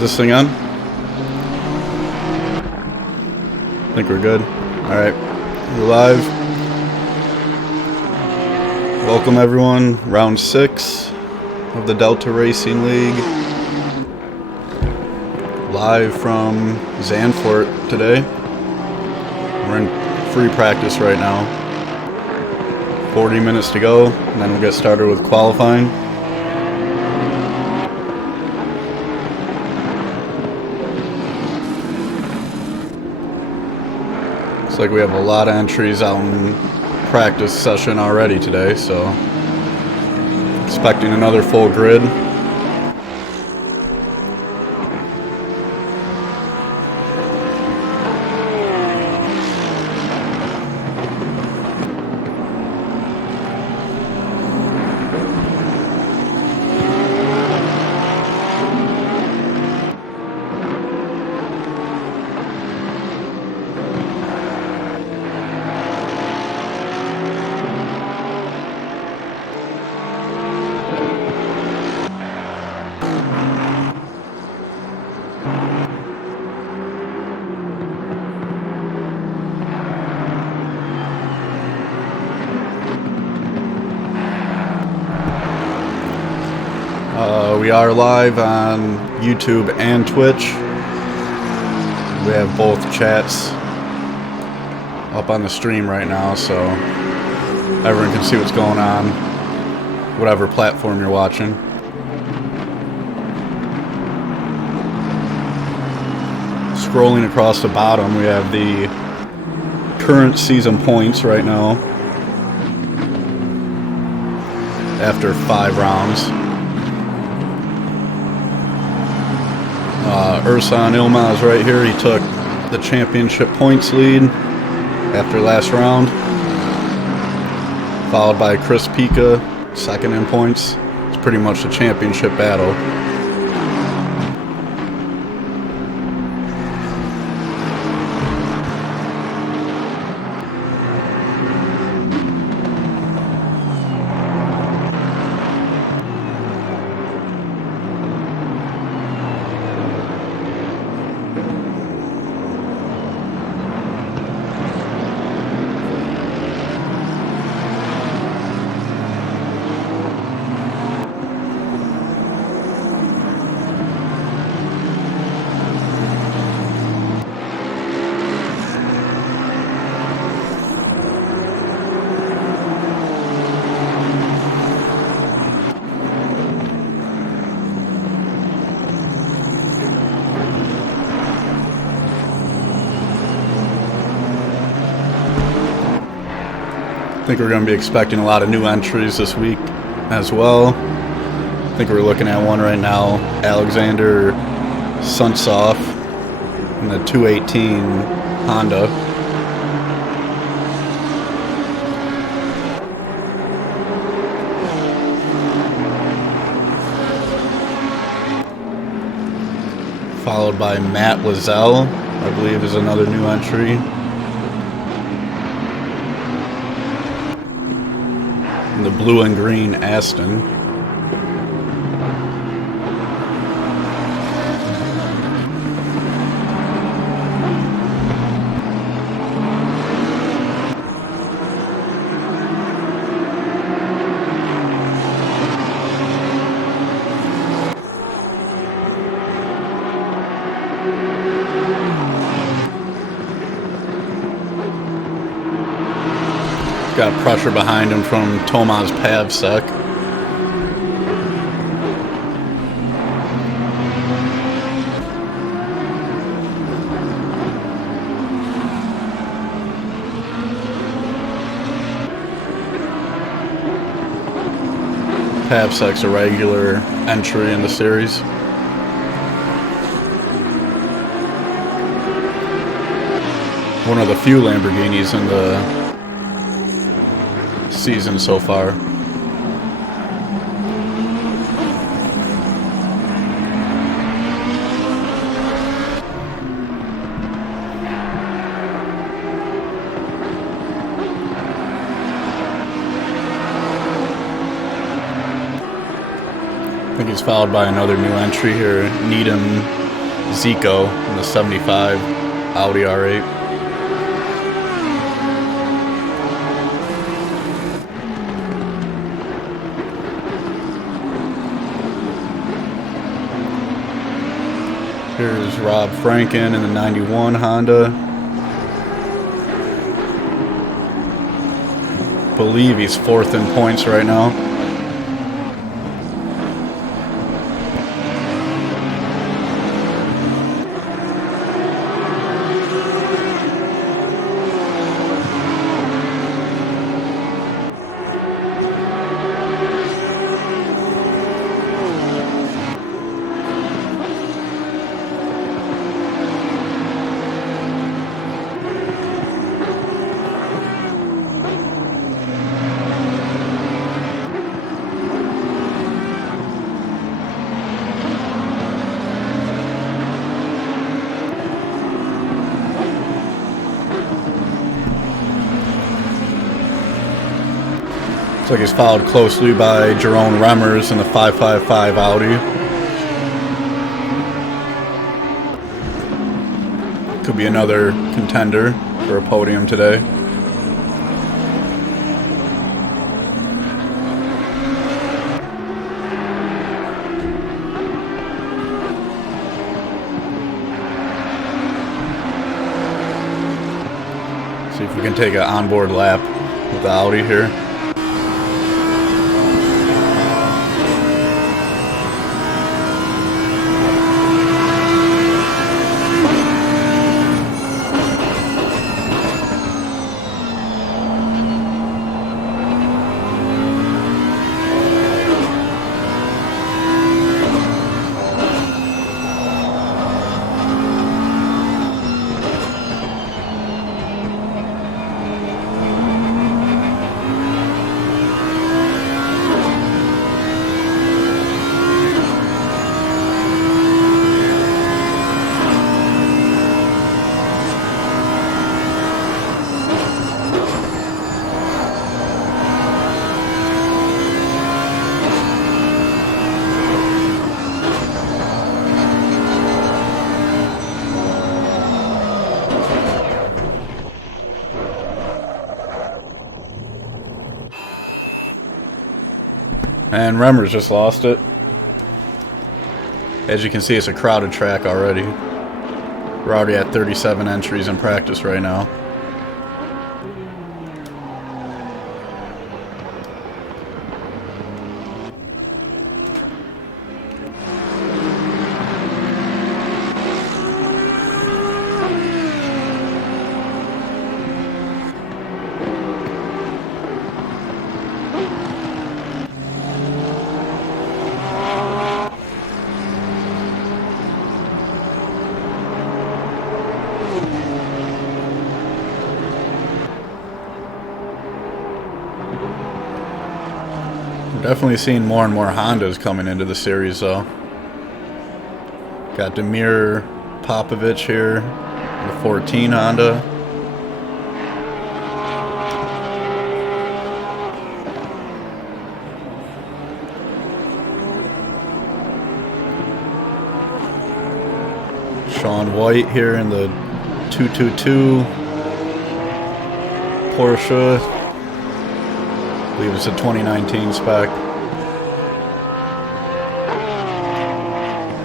Is this thing on? I think we're good. Alright, we're live. Welcome everyone, round 6 of the Delta Racing League. Live from Zandvoort today. We're in free practice right now. 40 minutes to go, and then we'll get started with qualifying. Looks like we have a lot of entries out in practice session already today, so expecting another full grid. We are live on YouTube and Twitch. We have both chats up on the stream right now, so everyone can see what's going on, whatever platform you're watching. Scrolling across the bottom, we have the current season points right now after 5 rounds. Ursan Ilmaz right here. He took the championship points lead after last round, followed by Chris Pika, second in points. It's pretty much the championship battle. I think we're going to be expecting a lot of new entries this week as well. I think we're looking at one right now, Alexander Suntsoff in the 218 Honda. Followed by Matt Lazelle, I believe is another new entry. The blue and green Aston. Got pressure behind him from Tomasz Pavsek. Pavsek's a regular entry in the series. One of the few Lamborghinis in the season so far. I think he's followed by another new entry here, Needham Zico in the 75 Audi R8. Here's Rob Franken in the 91 Honda. I believe he's 4th in points right now. Looks like he's followed closely by Jerome Remmers in the 555 Audi. Could be another contender for a podium today. See if we can take an onboard lap with the Audi here. And Remmers just lost it. As you can see, it's a crowded track already. We're already at 37 entries in practice right now. Definitely seeing more and more Hondas coming into the series, though. Got Damir Popovich here, the 14 Honda. Sean White here in the 222 Porsche. I believe it's a 2019 spec.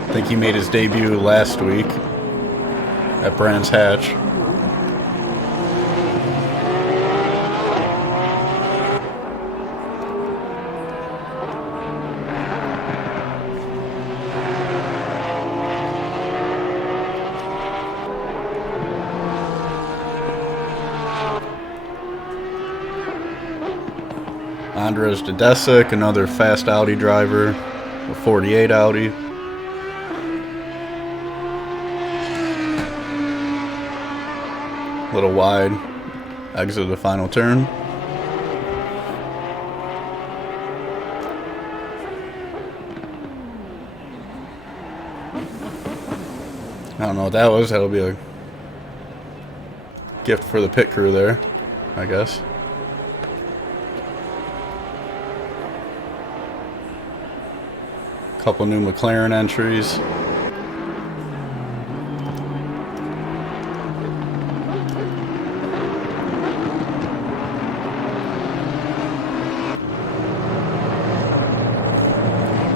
I think he made his debut last week at Brands Hatch. Andres Dedesic, another fast Audi driver, a 48 Audi. A little wide, exit of the final turn. I don't know what that was. That'll be a gift for the pit crew there, I guess. Couple new McLaren entries.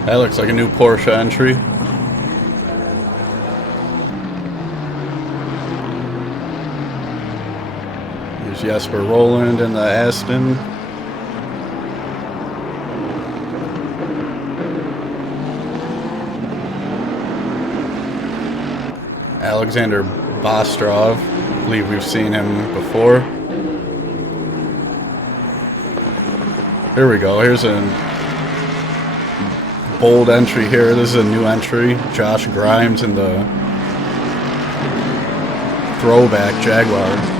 That looks like a new Porsche entry. There's Jesper Roland in the Aston. Alexander Bostrov. I believe we've seen him before. Here we go. Here's a bold entry here. This is a new entry. Josh Grimes in the throwback Jaguar.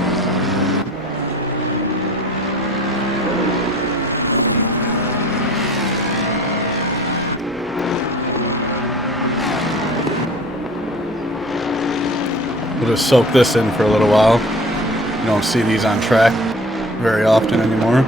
We'll just soak this in for a little while. You don't see these on track very often anymore.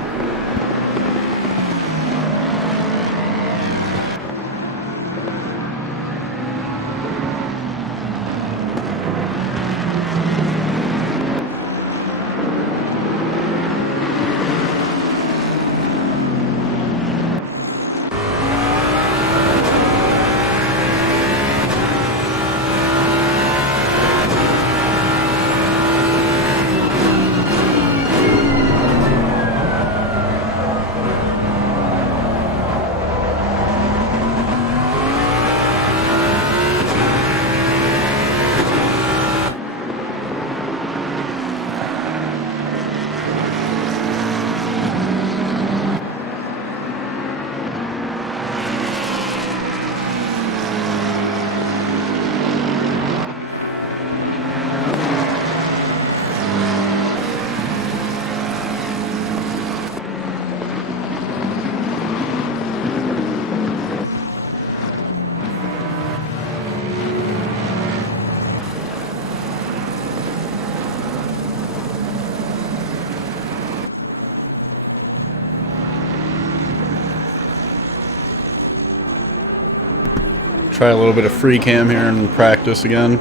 Try a little bit of free cam here and practice again.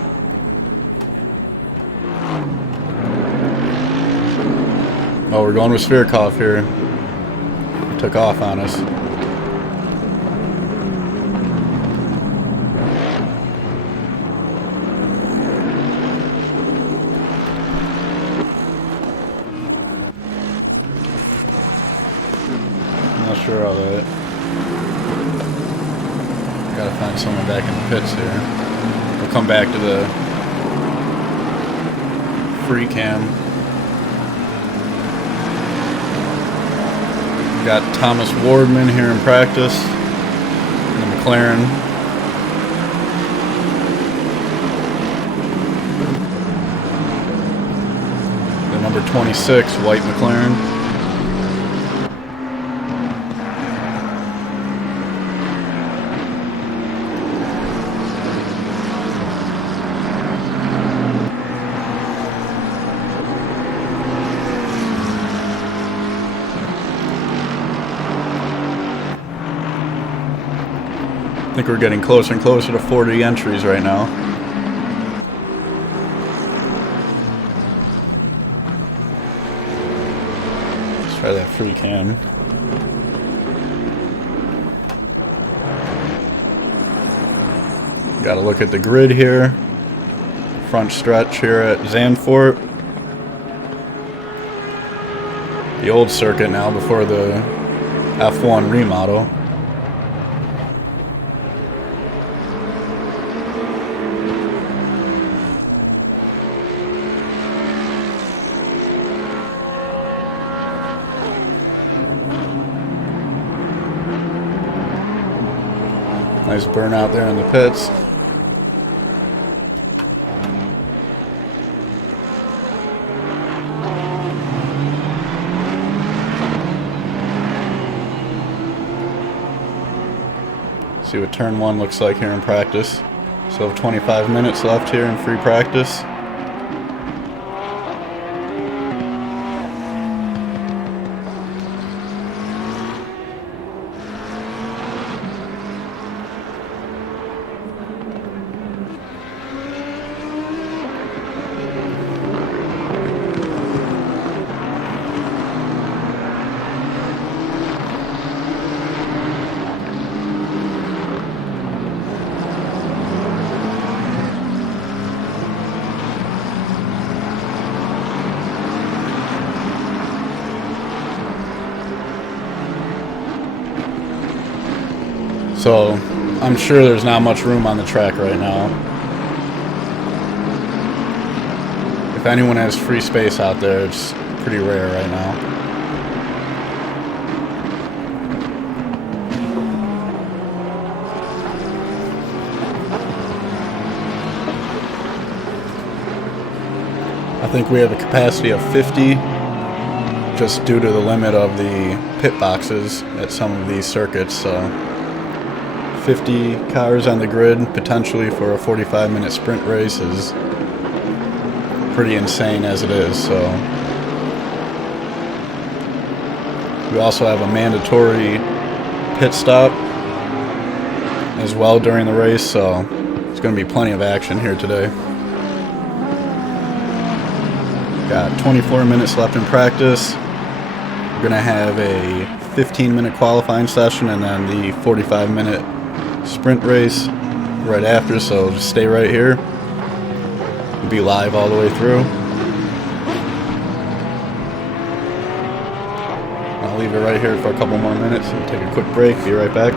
Oh, we're going with Svirkov here. Took off on us. I'm not sure how that. Gotta find someone back in the pits here. We'll come back to the free cam. Got Thomas Wardman here in practice. The McLaren. The number 26 white McLaren. I think we're getting closer and closer to 40 entries right now. Let's try that free cam. Got to look at the grid here. Front stretch here at Zandvoort. The old circuit now before the F1 remodel. Nice burnout there in the pits. See what turn one looks like here in practice. So 25 minutes left here in free practice. So I'm sure there's not much room on the track right now. If anyone has free space out there, it's pretty rare right now. I think we have a capacity of 50 just due to the limit of the pit boxes at some of these circuits. So 50 cars on the grid potentially for a 45-minute sprint race is pretty insane as it is. So we also have a mandatory pit stop as well during the race, so there's going to be plenty of action here today. Got 24 minutes left in practice. We're going to have a 15-minute qualifying session and then the 45-minute sprint race right after, so just stay right here. We'll be live all the way through. I'll leave it right here for a couple more minutes and take a quick break. Be right back.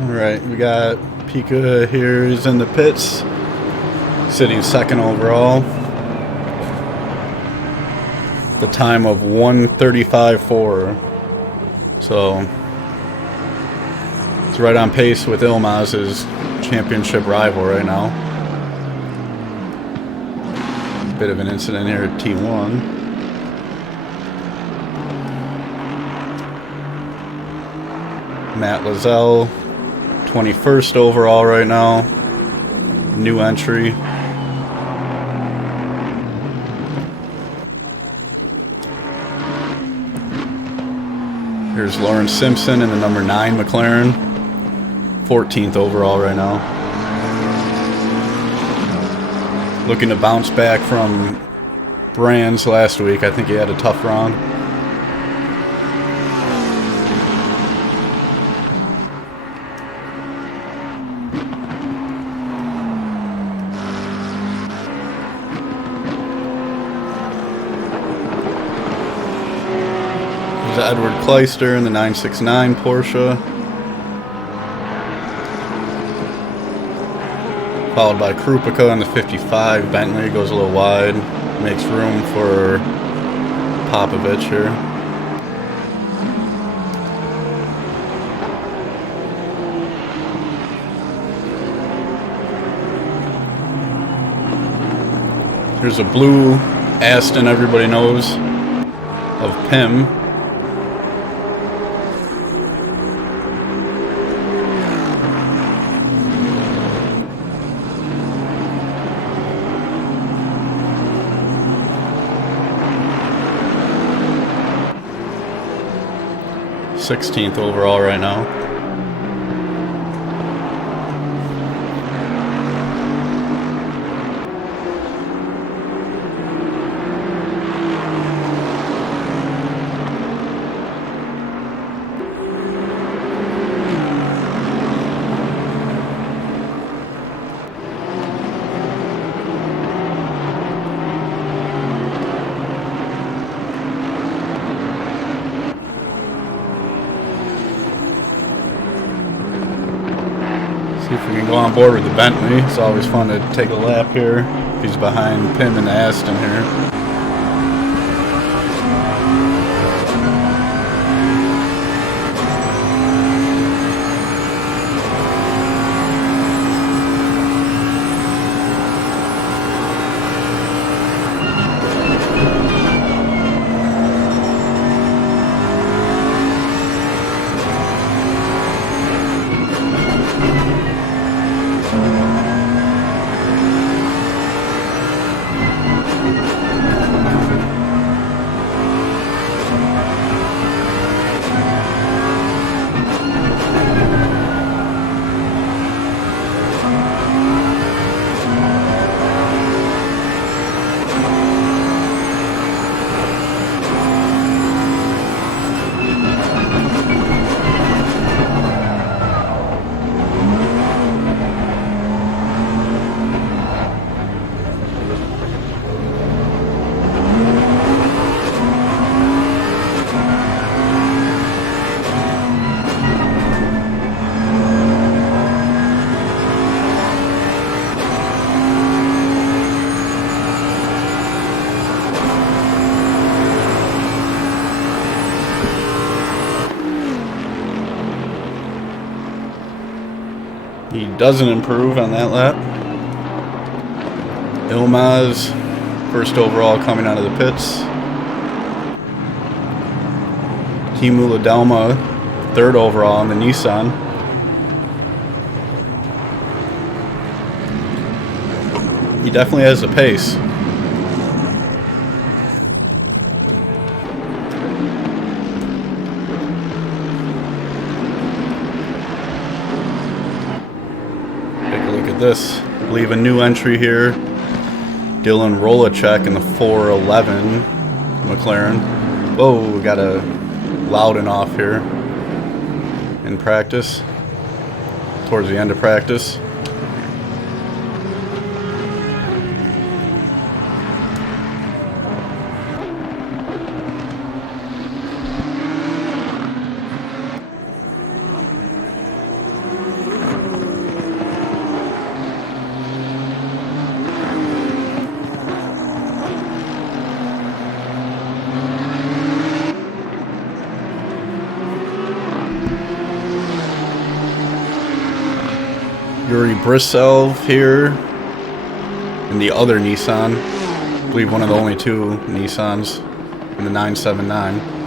Alright, we got Pika here. He's in the pits, sitting second overall. The time of 1:35.4. So it's right on pace with Ilmaz's championship rival right now. Bit of an incident here at T1. Matt Lazelle, 21st overall right now. New entry. Here's Lawrence Simpson in the number 9 McLaren. 14th overall right now. Looking to bounce back from Brands last week. I think he had a tough round. Edward Kleister in the 969 Porsche, followed by Krupika in the 55 Bentley. Goes a little wide, makes room for Popovich here. Here's a blue Aston everybody knows of Pim. Sixteenth overall right now. See if we can go on board with the Bentley. It's always fun to take a lap here. He's behind Pim and Aston here. He doesn't improve on that lap. Ilmaz, first overall coming out of the pits. Timu Ladelma, third overall in the Nissan. He definitely has the pace. This, I believe a new entry here, Dylan Rolacek in the 411 McLaren. Whoa, we got a Loudon off here in practice, towards the end of practice. Yuri Brissel here in the other Nissan. I believe one of the only two Nissans in the 979.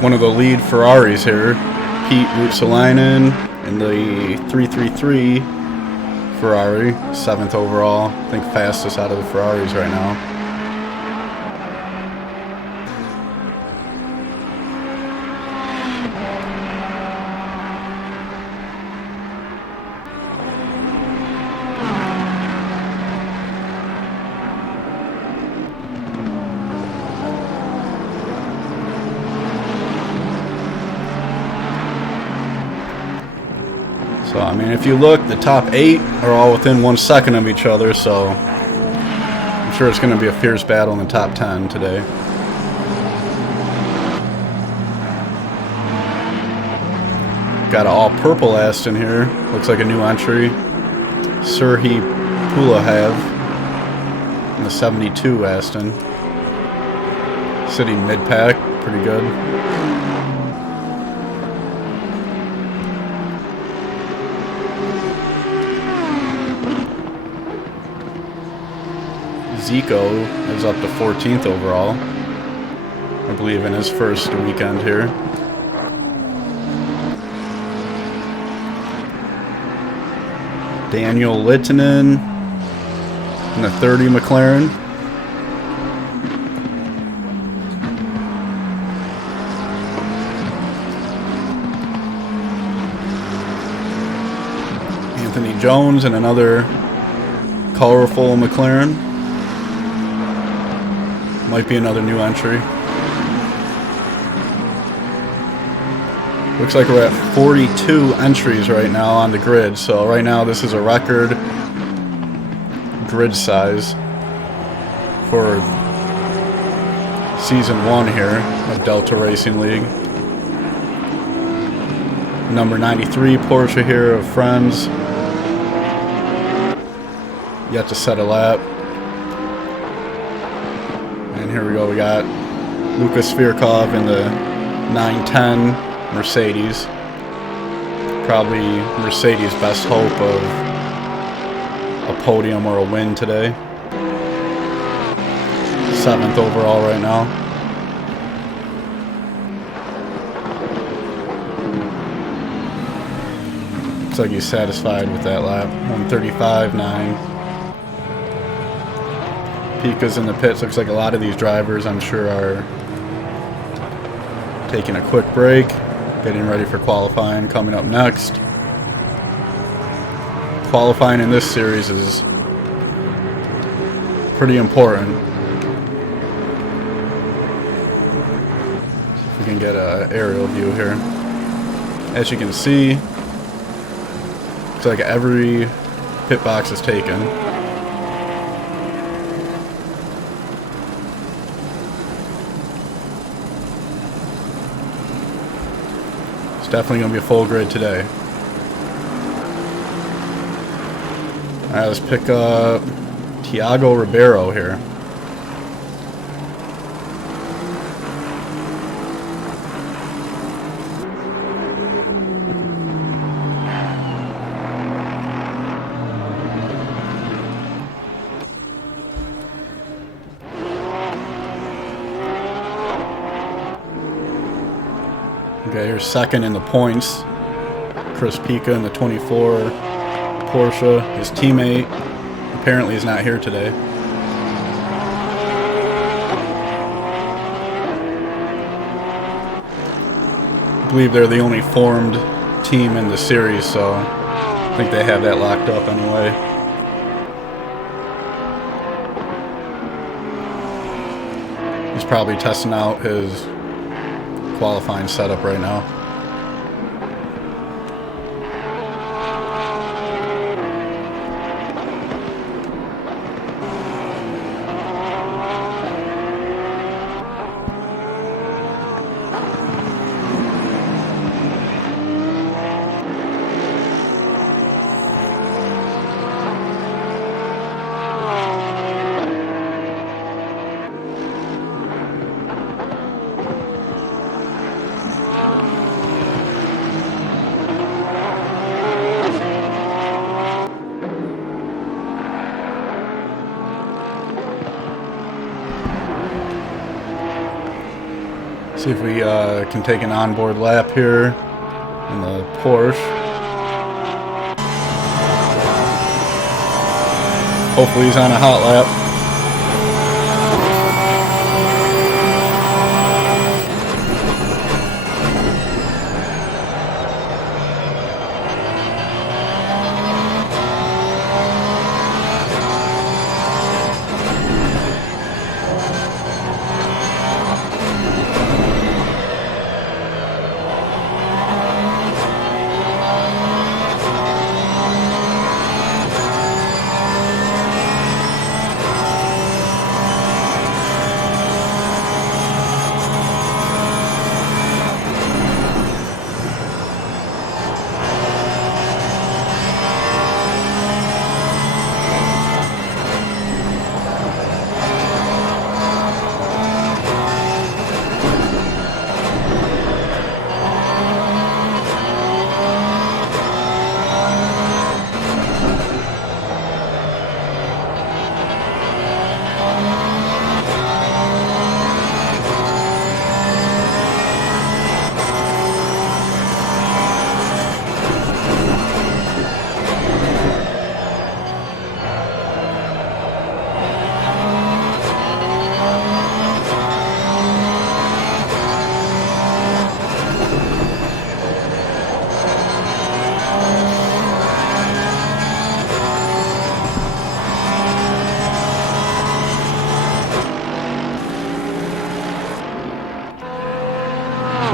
One of the lead Ferraris here, Pete Ruotsalainen in the 333 Ferrari, 7th overall. I think fastest out of the Ferraris right now. So, I mean, if you look, the top 8 are all within 1 second of each other, so I'm sure it's going to be a fierce battle in the top 10 today. Got an all-purple Aston here. Looks like a new entry. Serhii Pulahav in the 72 Aston. Sitting mid-pack, pretty good. Zico is up to 14th overall, I believe, in his first weekend here. Daniel Littinen in the 30 McLaren. Anthony Jones in another colorful McLaren. Might be another new entry. Looks like we're at 42 entries right now on the grid. So right now this is a record grid size for Season 1 here of Delta Racing League. Number 93 Porsche here of Friends. Yet to set a lap. And here we go, we got Lucas Svirkov in the 910 Mercedes. Probably Mercedes' best hope of a podium or a win today. 7th overall right now. Looks like he's satisfied with that lap. 135.9. Pika's in the pits. Looks like a lot of these drivers, I'm sure, are taking a quick break, getting ready for qualifying coming up next. Qualifying in this series is pretty important. See if we can get an aerial view here. As you can see, looks like every pit box is taken. Definitely going to be a full grid today. Alright, let's pick up Thiago Ribeiro here. Okay, here's second in the points. Chris Pika in the 24 Porsche. His teammate apparently is not here today. I believe they're the only formed team in the series, so I think they have that locked up anyway. He's probably testing out his qualifying setup right now. See if we can take an onboard lap here in the Porsche. Hopefully he's on a hot lap.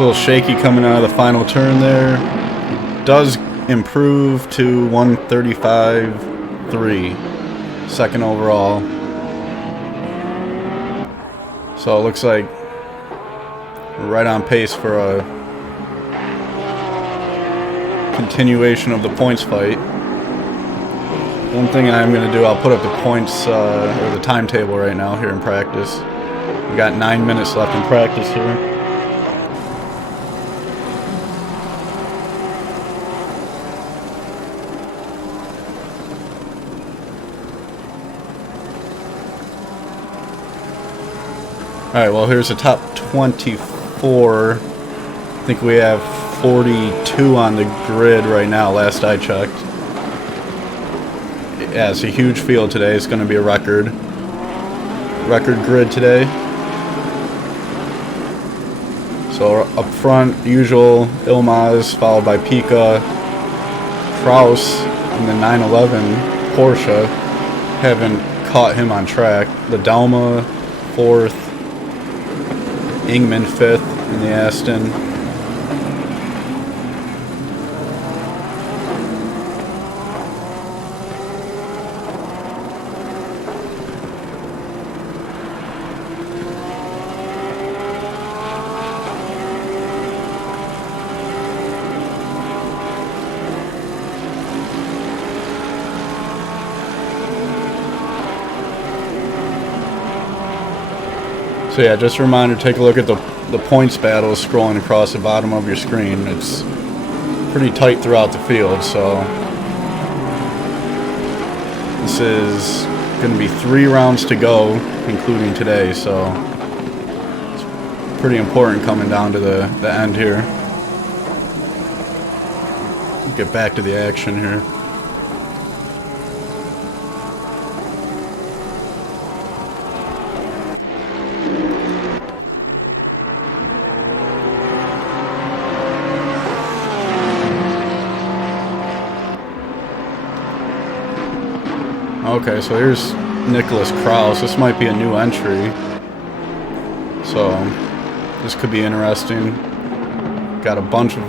little shaky coming out of the final turn there. Does improve to 135.3, second overall. So it looks like we're right on pace for a continuation of the points fight. One thing I'm going to do, I'll put up the points or the timetable right now here in practice. We got 9 minutes left in practice here. Alright, well here's the top 24. I think we have 42 on the grid right now, last I checked. Yeah, it's a huge field today. It's going to be a record grid today. So up front, usual Ilmaz, followed by Pika, Kraus, and the 911 Porsche. Haven't caught him on track. The Dalma, 4th. Ingman, 5th in the Aston. So yeah, just a reminder, take a look at the points battles scrolling across the bottom of your screen. It's pretty tight throughout the field, so this is going to be 3 rounds to go, including today, so it's pretty important coming down to the end here. Get back to the action here. Okay, so here's Nicholas Kraus. This might be a new entry, so this could be interesting. Got a bunch of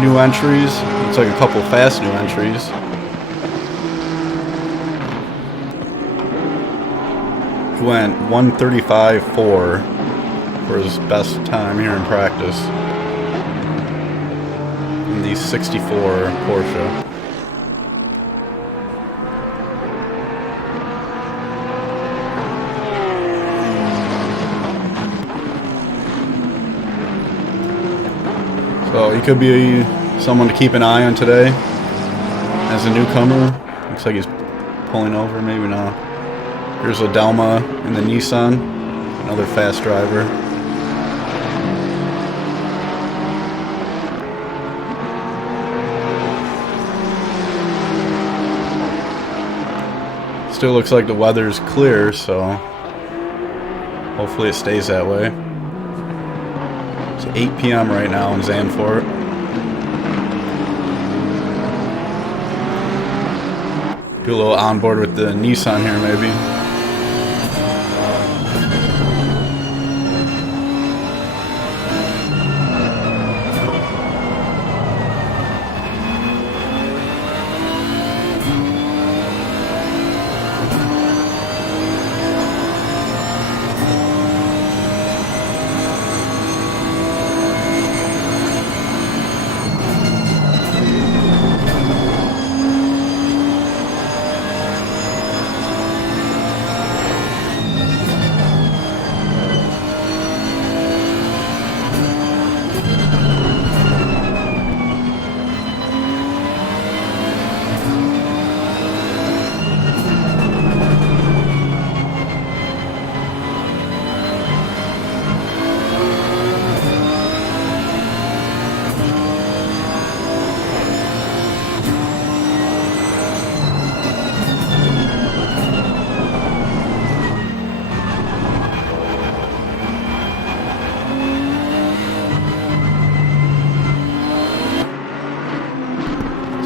new entries. It's like a couple fast new entries. He went 135.4 for his best time here in practice in the 64 Porsche. So he could be someone to keep an eye on today as a newcomer. Looks like he's pulling over, maybe not. Here's a Dalma in the Nissan, another fast driver. Still looks like the weather's clear, so hopefully it stays that way. It's 8 p.m. right now in Zandvoort. Do a little onboard with the Nissan here, maybe.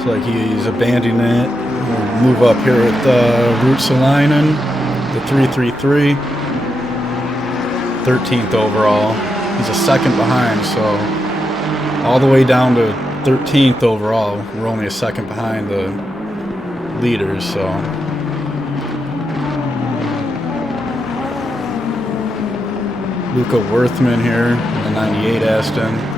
Looks like he's abandoning it. We'll move up here at Rd6, the 333, 13th overall. He's a second behind, so all the way down to 13th overall. We're only a second behind the leaders, so. Luca Worthman here in the 98 Aston.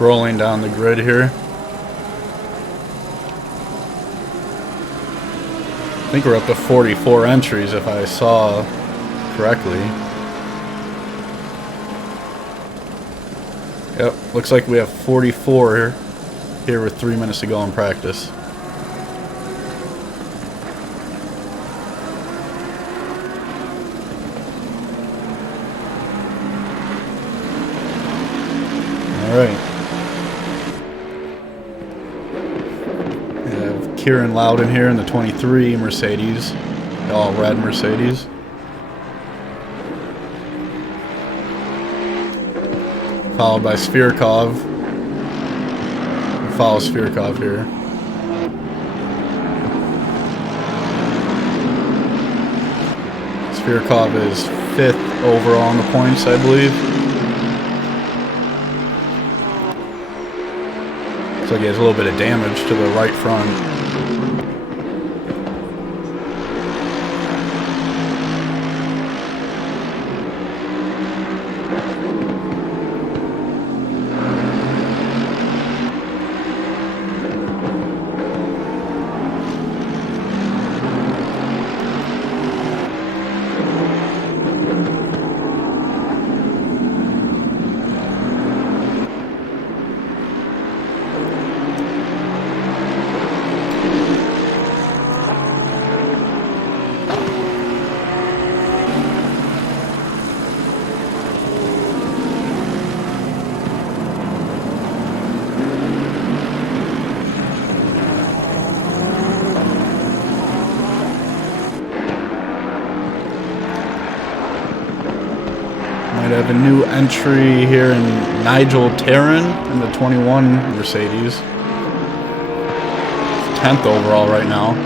Scrolling down the grid here. I think we're up to 44 entries if I saw correctly. Yep, looks like we have 44 here with 3 minutes to go in practice. All right. Kieran Loudon here in the 23 Mercedes, all red Mercedes. Followed by Svirkov. Follow Svirkov here. Svirkov is 5th overall in the points, I believe. Looks like he has a little bit of damage to the right front. Might have a new entry here in Nigel Tarrin in the 21 Mercedes. 10th overall right now.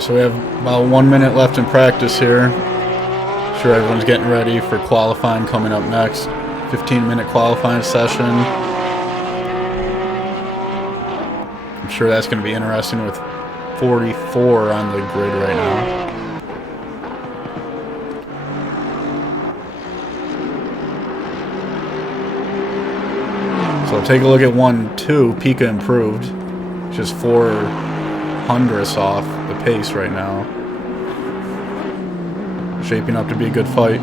So we have about 1 minute left in practice here. Sure, everyone's getting ready for qualifying coming up next. 15-minute qualifying session. I'm sure that's going to be interesting with 44 on the grid right now. So take a look at 1-2. Pika improved. Just 400ths off the pace right now. Shaping up to be a good fight.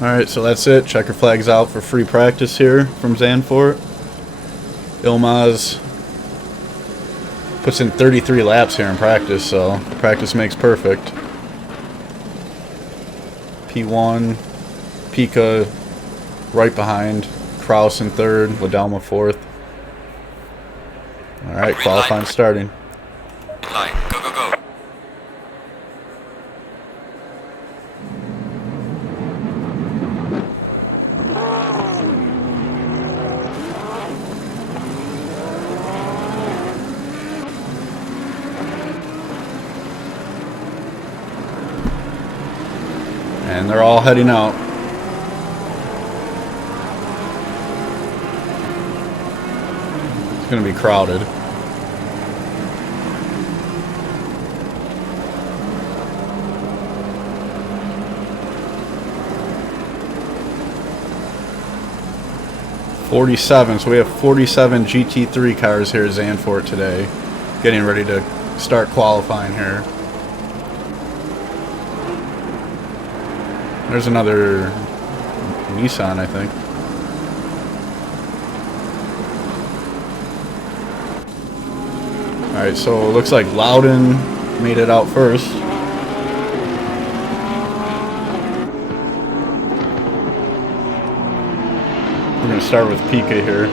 Alright, so that's it. Checker flag's out for free practice here from Zandvoort. Ilmaz puts in 33 laps here in practice, so practice makes perfect. P1, Pika right behind, Kraus in third, Ladelma fourth. Alright, qualifying starting. Line, go, go, go. And they're all heading out. It's going to be crowded. '47, so we have 47 GT3 cars here at Zandvoort today, getting ready to start qualifying here. There's another Nissan, I think. Alright, so it looks like Loudon made it out first. We're going to start with Pika here.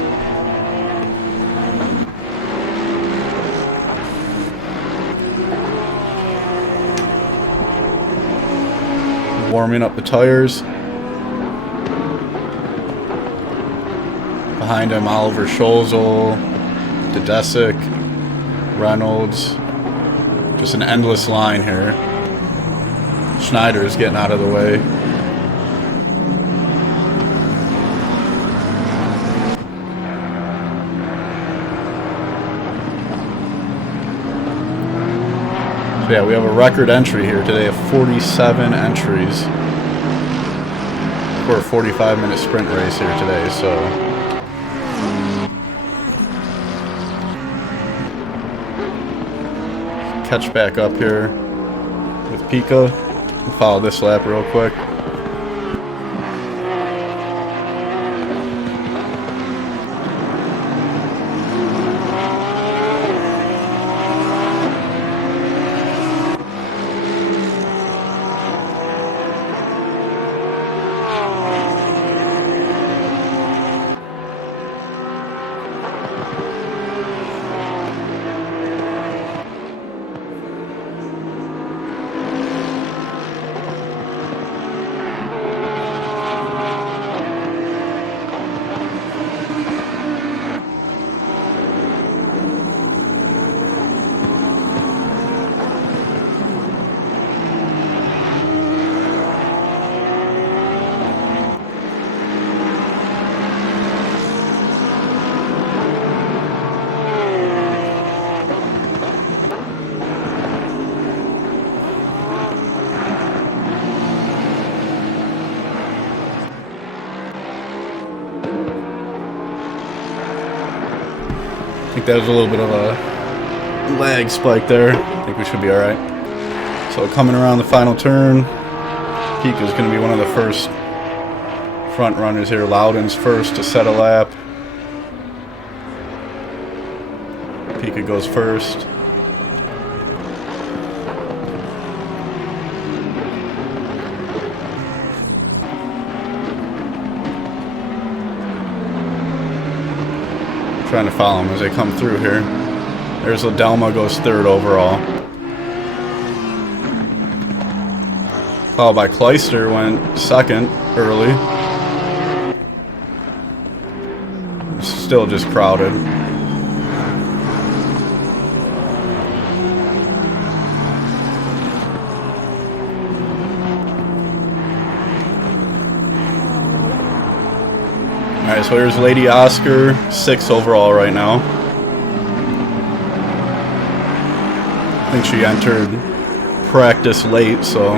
Warming up the tires. Behind him, Oliver Scholzel, Dedesic, Reynolds. Just an endless line here. Schneider's getting out of the way. So yeah, we have a record entry here today of 47 entries for a 45-minute sprint race here today, so catch back up here with Pika. We'll follow this lap real quick. I think that was a little bit of a lag spike there. I think we should be alright. So coming around the final turn, Pika's going to be one of the first front runners here. Loudon's first to set a lap. Pika goes first. Trying to follow them as they come through here. There's Ladelma, goes third overall. Followed by Kleister, went second early. Still just crowded. Alright, so here's Lady Oscar, 6th overall right now. I think she entered practice late, so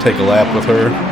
take a lap with her.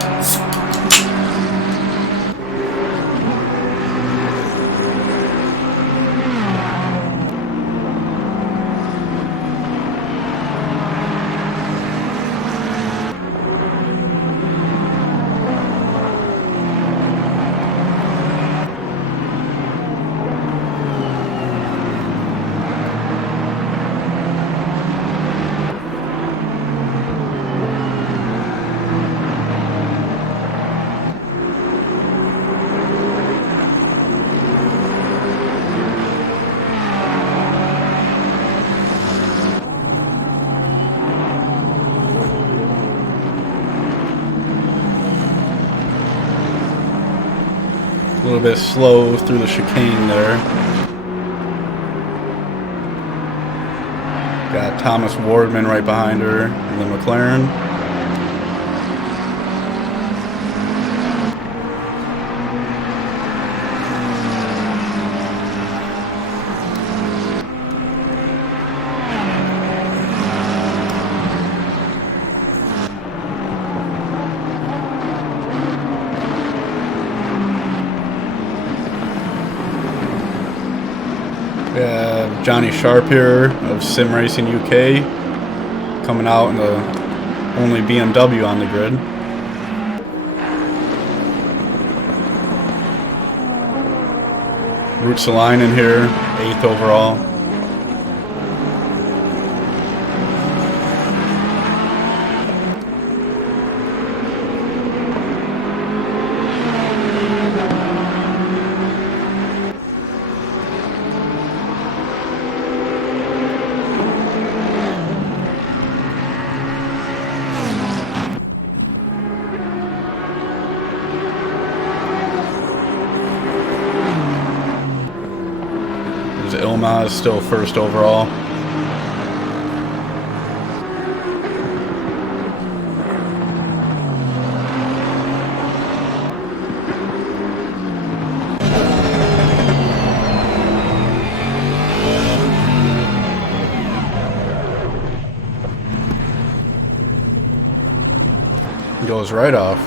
little bit slow through the chicane there. Got Thomas Wardman right behind her in the McLaren. We have Johnny Sharp here of Sim Racing UK coming out in the only BMW on the grid. Rootsalainen here, 8th overall. Ilma is still 1st overall. Goes right off.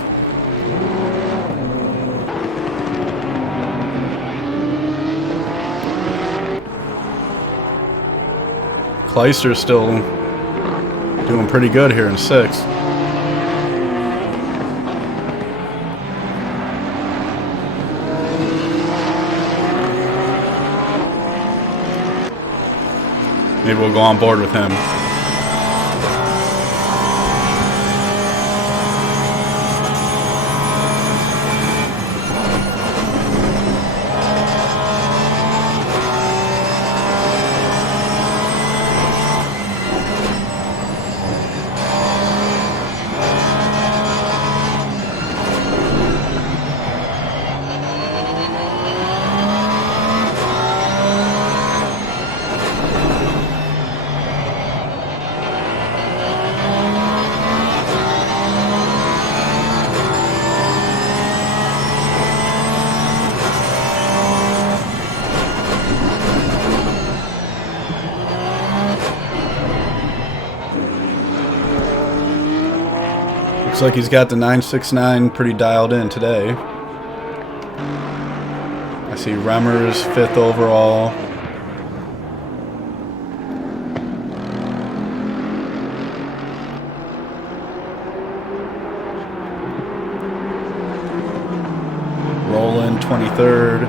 Kleister's still doing pretty good here in 6th. Maybe we'll go on board with him. Looks like he's got the 969 pretty dialed in today. I see Remmers 5th overall. Roland 23rd.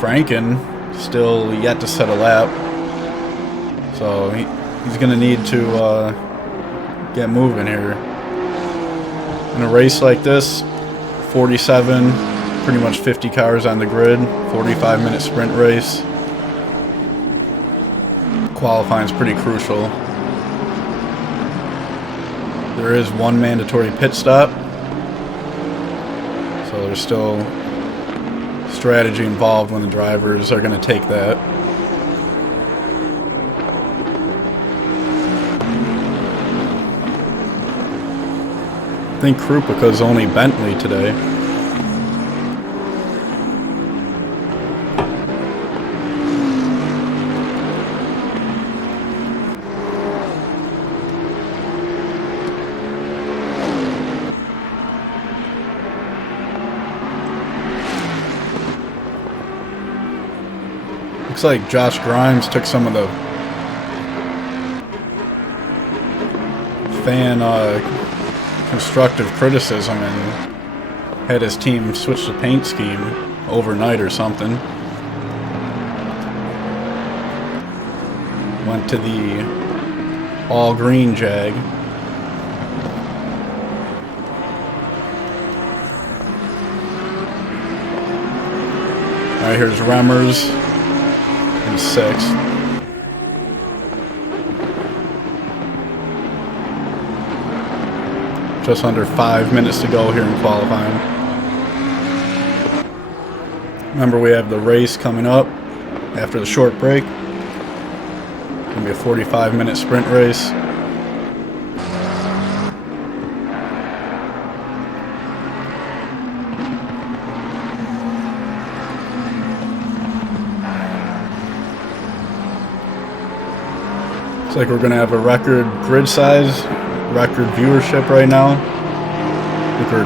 Franken still yet to set a lap. So he's going to need to get moving here. In a race like this, 47, pretty much 50 cars on the grid, 45-minute sprint race. Qualifying is pretty crucial. There is one mandatory pit stop, so there's still strategy involved when the drivers are going to take that. I think Krupica's only Bentley today. Looks like Josh Grimes took some of the fan constructive criticism and had his team switch the paint scheme overnight or something. Went to the all green Jag. Alright, here's Remmers in 6th. Just under 5 minutes to go here in qualifying. Remember, we have the race coming up after the short break. It's going to be a 45-minute sprint race. Looks like we're going to have a record grid size, record viewership right now. I think we're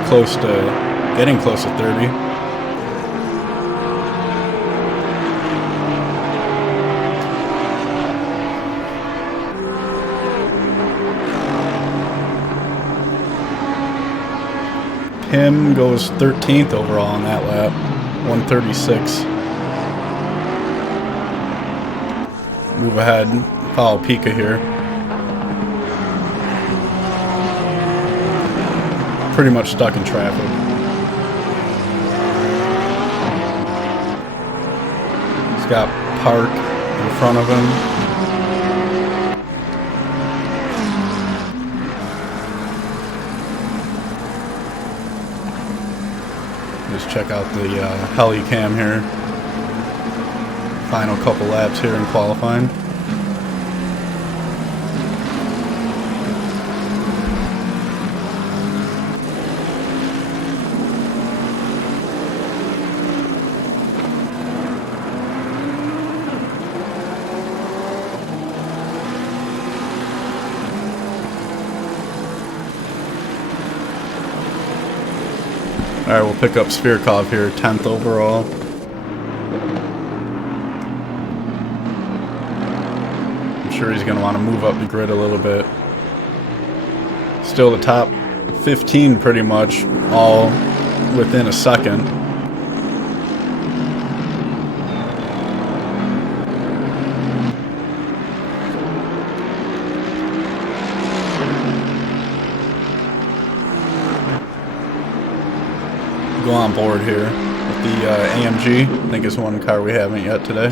getting close to 30. Him goes 13th overall on that lap, 136. Move ahead, follow Pika here. Pretty much stuck in traffic. He's got Park in front of him. Just check out the heli cam here. Final couple laps here in qualifying. Alright, we'll pick up Spirkov here, 10th overall. I'm sure he's going to want to move up the grid a little bit. Still the top 15 pretty much, all within a second. Go on board here with the AMG. I think it's one car we haven't yet today.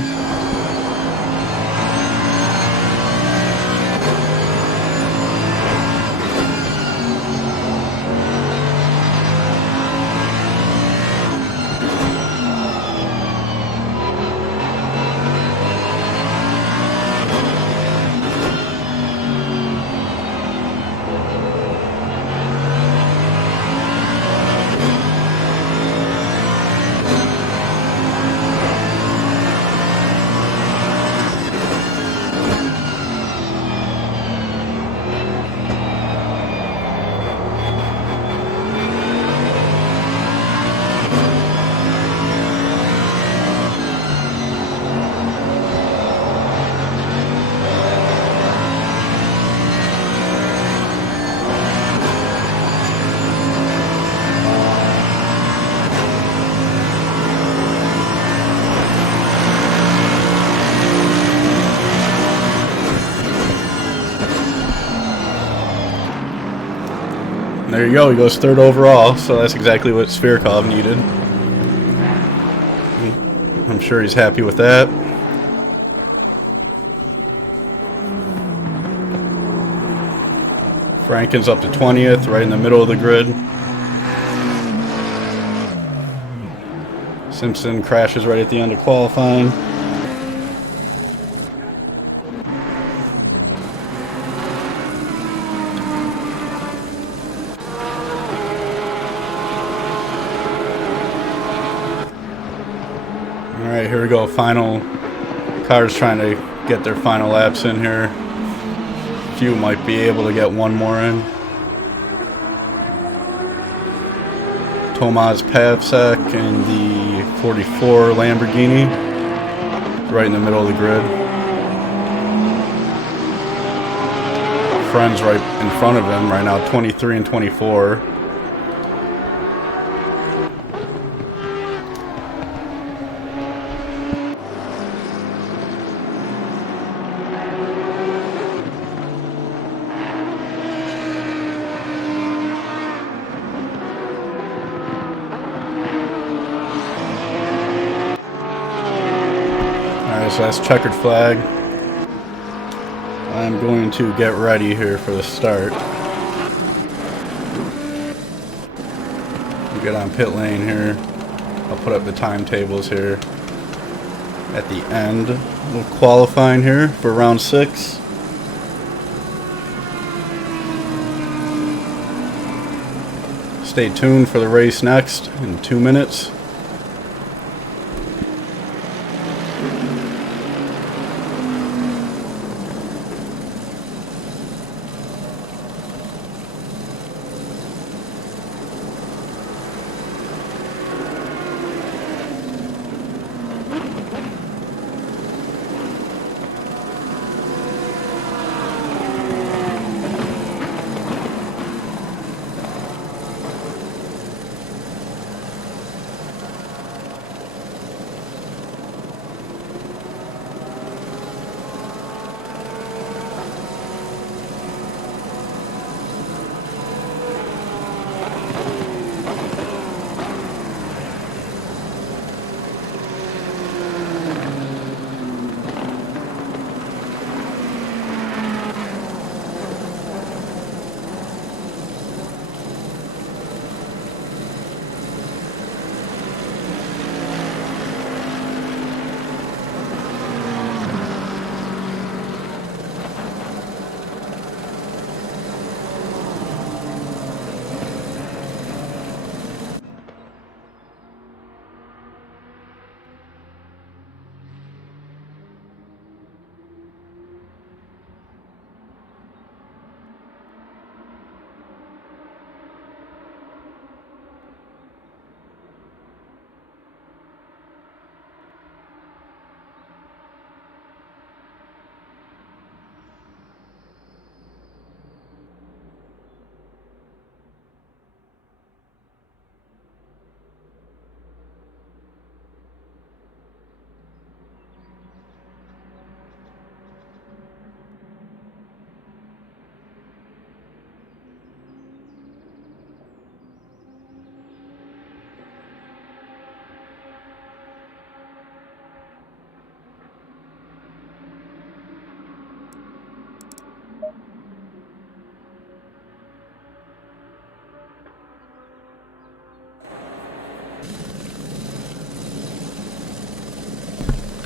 There you go, he goes 3rd overall, so that's exactly what Spirkov needed. I'm sure he's happy with that. Franken's up to 20th, right in the middle of the grid. Simpson crashes right at the end of qualifying. Alright, here we go. Final cars trying to get their final laps in here. A few might be able to get one more in. Tomasz Pavsek in the 44 Lamborghini. Right in the middle of the grid. Friends right in front of him right now, 23 and 24. So that's checkered flag. I'm going to get ready here for the start. Get on pit lane here. I'll put up the timetables here at the end. We'll qualifying here for round 6. Stay tuned for the race next in 2 minutes.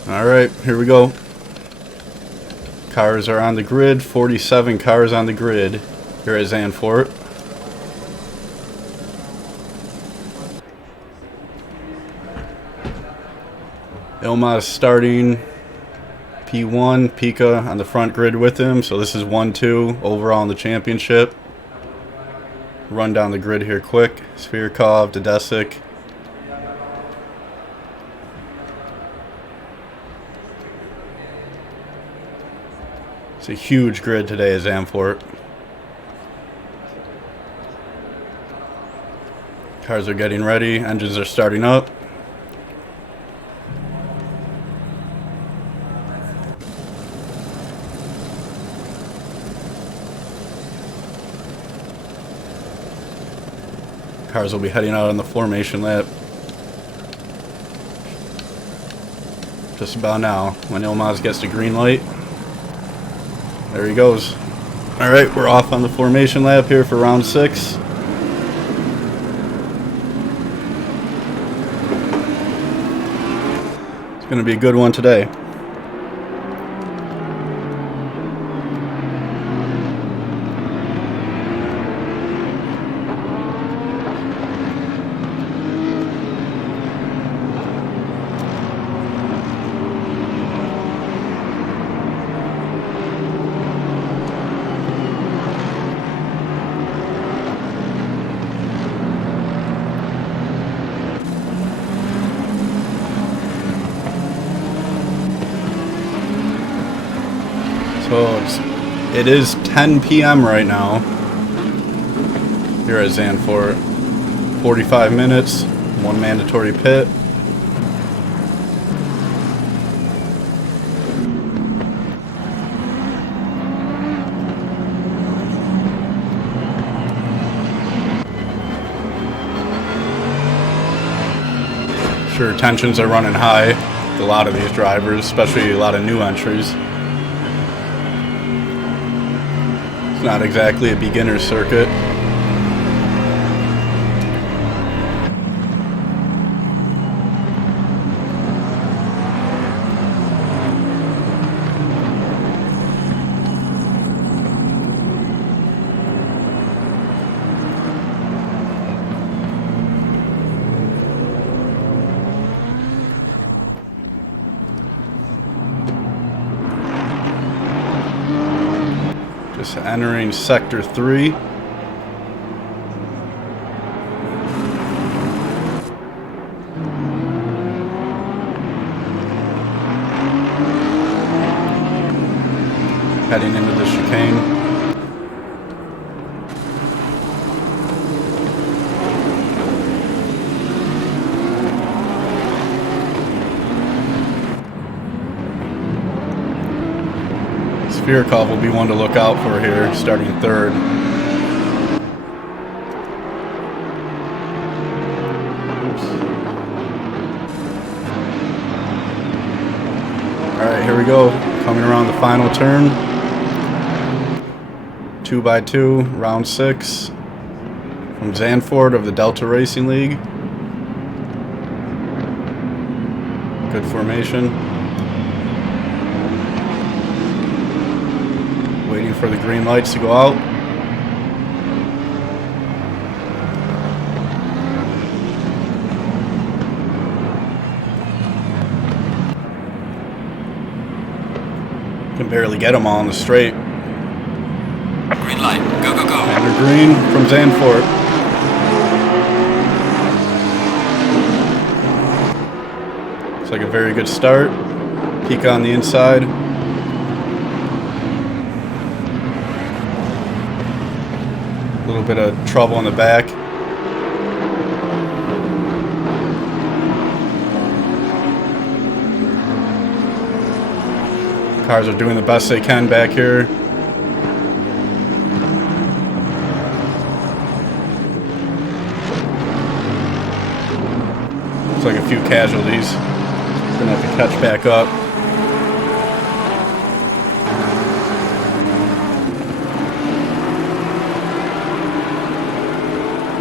Alright, here we go. Cars are on the grid. 47 cars on the grid here at Zandvoort. Ilma's starting P1, Pika on the front grid with him. So this is 1-2 overall in the championship. Run down the grid here quick. Svirkov, Dedesic. It's a huge grid today at Zandvoort. Cars are getting ready. Engines are starting up. Cars will be heading out on the formation lap just about now when Ilmaz gets the green light. There he goes. Alright, we're off on the formation lap here for round 6. It's going to be a good one today. So it is 10 p.m. right now here at Zandvoort. 45 minutes, 1 mandatory pit. Sure, tensions are running high with a lot of these drivers, especially a lot of new entries. Not exactly a beginner's circuit. Just entering Sector 3. Heading into the chicane. Spirikov will be one to look out for here, starting third. Alright, here we go. Coming around the final turn. 2x2, round 6. From Zandvoort of the Delta Racing League. Good formation. Waiting for the green lights to go out. Can barely get them all on the straight. Green light. Go, go, go. Under green from Zandvoort. Looks like a very good start. Peak on the inside. A little bit of trouble in the back. Cars are doing the best they can back here. Looks like a few casualties. Gonna have to catch back up.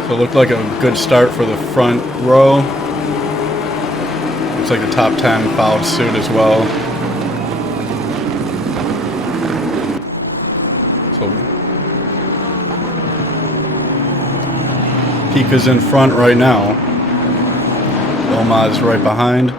So it looked like a good start for the front row. Looks like the top 10 followed suit as well. So Pika's in front right now. Oma's right behind.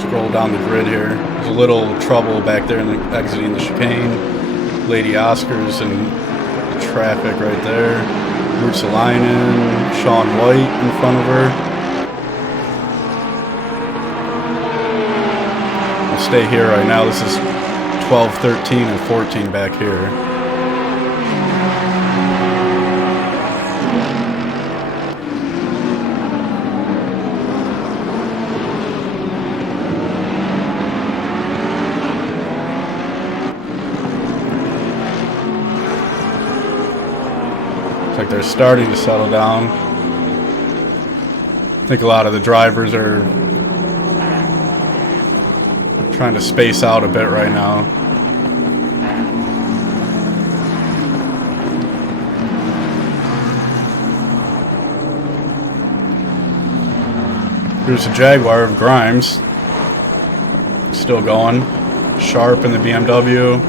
Scroll down the grid here. There's a little trouble back there in the exiting the chicane. Lady Oscars and traffic right there. Rutsalainen, Sean White in front of her. I'll stay here right now. This is 12, 13, and 14 back here. Like they're starting to settle down. I think a lot of the drivers are trying to space out a bit right now. Here's the Jaguar of Grimes. Still going. Sharp in the BMW.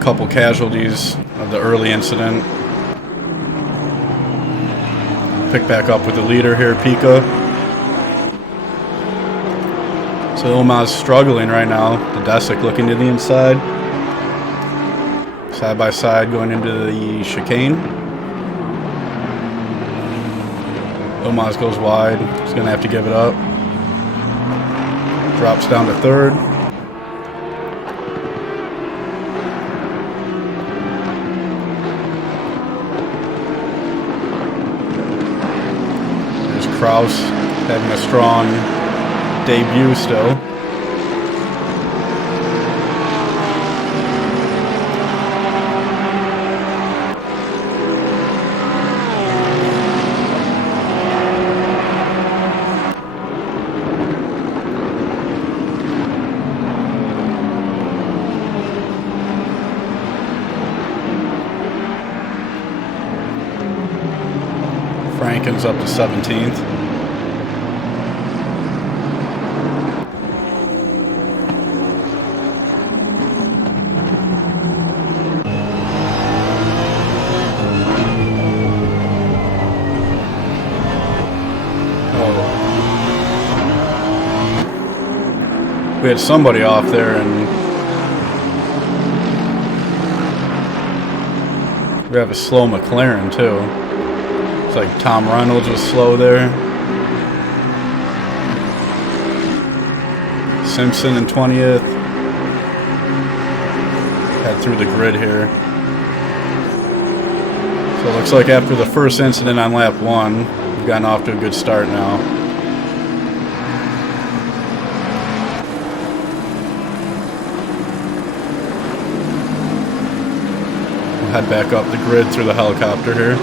Couple casualties of the early incident. Pick back up with the leader here, Pika. So Oma's struggling right now. The Desic looking to the inside. Side by side going into the chicane. Oma's goes wide. He's going to have to give it up. Drops down to third. Kraus having a strong debut still. Franken's up to 17th. We had somebody off there, and we have a slow McLaren too. It's like Tom Reynolds was slow there. Simpson in 20th. Head through the grid here. So it looks like after the first incident on lap 1, we've gotten off to a good start now. We'll head back up the grid through the helicopter here.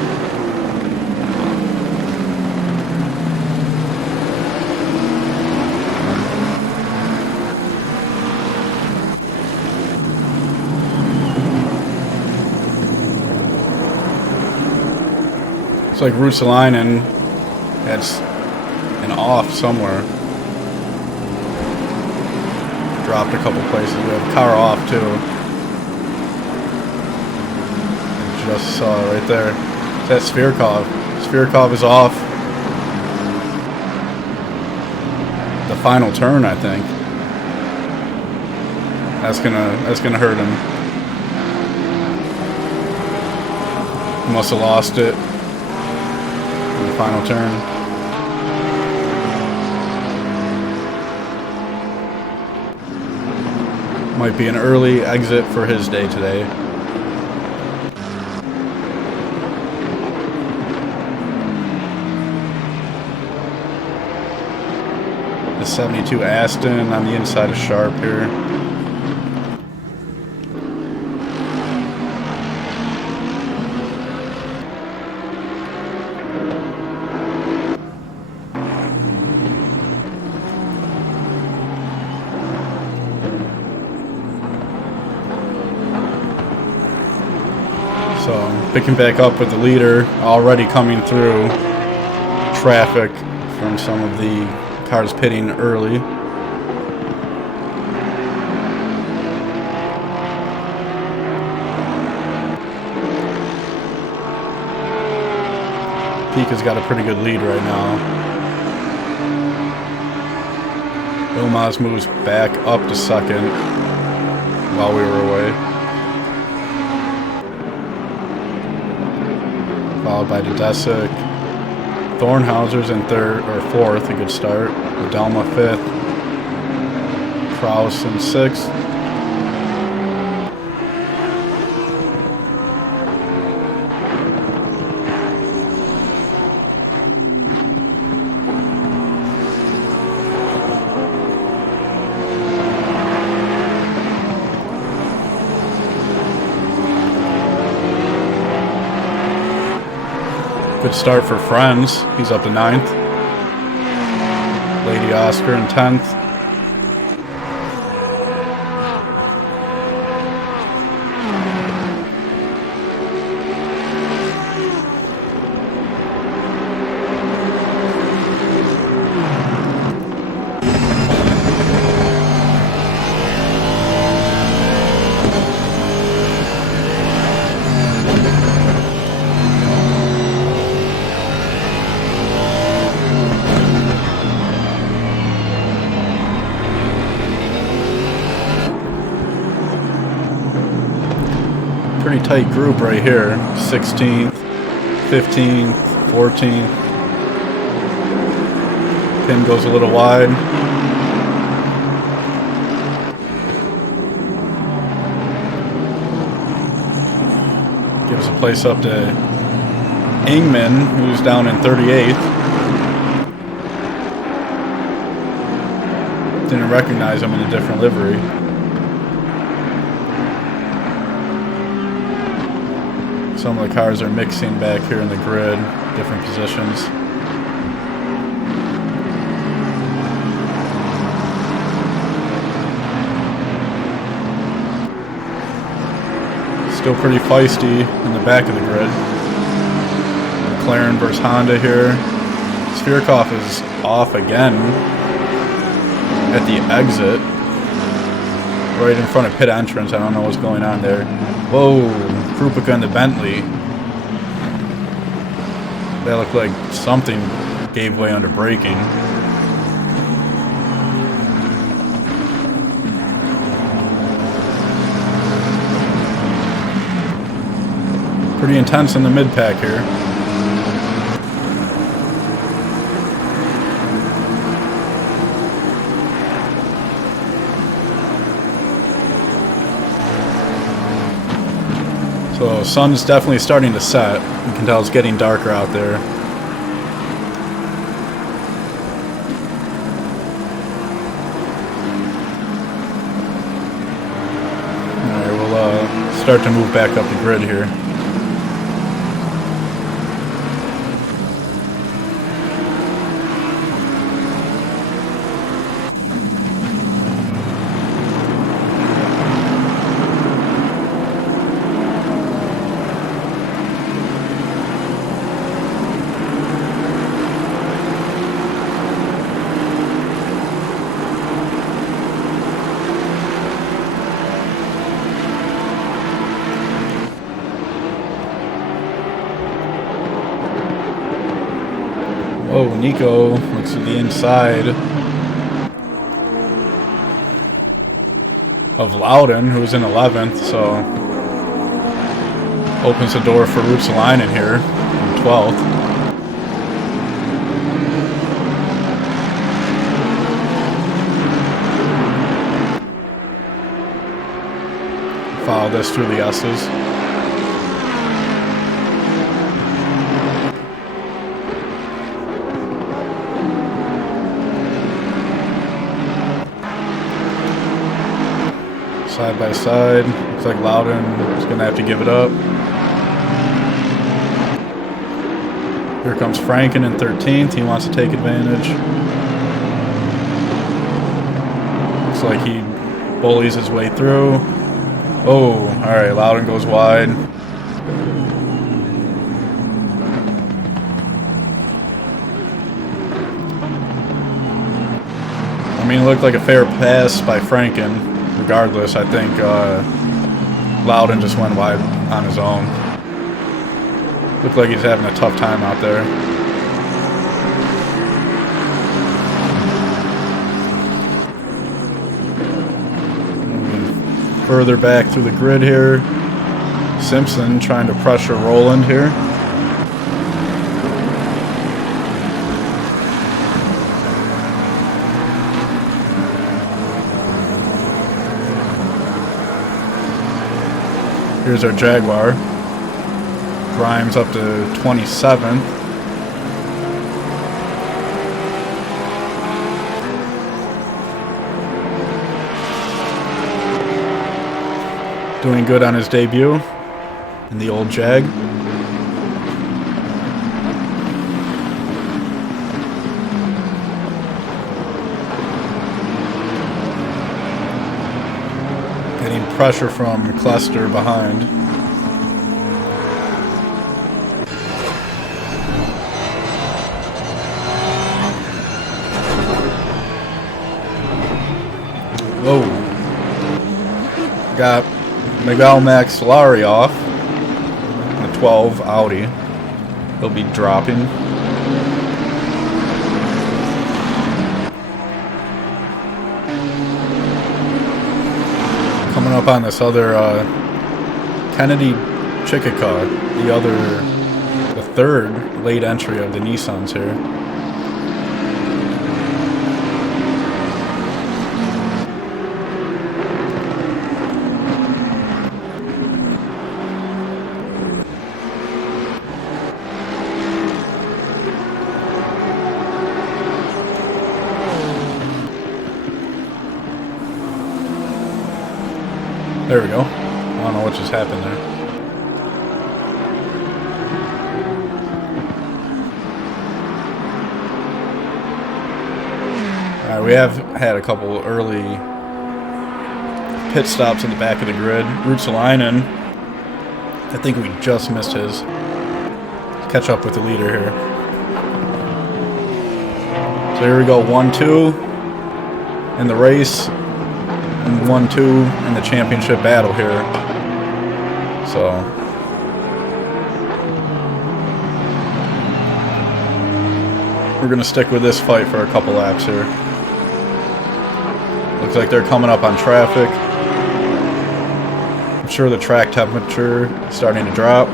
It's like Ruotsalainen had an off somewhere. Dropped a couple places. We have a car off too. I just saw it right there. It's that Svirkov. Svirkov is off the final turn, I think. That's gonna hurt him. He must have lost it. The final turn. Might be an early exit for his day today. The 72 Aston on the inside of Sharp here. So I'm picking back up with the leader, already coming through traffic from some of the cars pitting early. Pika's got a pretty good lead right now. Ilmaz moves back up to second while we were away. Followed by Dedesic. Thornhauser's in third or fourth, a good start. Adelma fifth. Kraus in sixth. Good start for Friends. He's up to 9th. Lady Oscar in 10th. Pretty tight group right here. 16th, 15th, 14th. Pin goes a little wide. Gives a place up to Ingman, who's down in 38th. Didn't recognize him in a different livery. Some of the cars are mixing back here in the grid, different positions. Still pretty feisty in the back of the grid. McLaren versus Honda here. Svirkov is off again at the exit. Right in front of pit entrance. I don't know what's going on there. Whoa, Krupica and the Bentley. That looked like something gave way under braking. Pretty intense in the mid-pack here. So sun's definitely starting to set. You can tell it's getting darker out there. Alright, we'll start to move back up the grid here. Oh, Nico looks at the inside of Loudon, who's in 11th, so opens the door for Rootsalainen here in 12th. Follow this through the S's. Side by side. Looks like Loudon is going to have to give it up. Here comes Franken in 13th. He wants to take advantage. Looks like he bullies his way through. Oh, alright. Loudon goes wide. I mean, it looked like a fair pass by Franken. Regardless, I think Loudon just went wide on his own. Looked like he's having a tough time out there. Moving further back through the grid here. Simpson trying to pressure Roland here. Here's our Jaguar. Grimes up to 27th. Doing good on his debut in the old Jag. Getting pressure from Cluster behind. Whoa. Got Miguel Max Solari off. The 12 Audi. He'll be dropping. Coming up on this other Kennedy Chickaca, the third late entry of the Nissans here. There we go. I don't know what just happened there. Alright, we have had a couple early pit stops in the back of the grid. Rootsalainen, I think we just missed his. Let's catch up with the leader here. So here we go, 1-2 in the race. And 1-2 in the championship battle here. So we're gonna stick with this fight for a couple laps here. Looks like they're coming up on traffic. I'm sure the track temperature is starting to drop.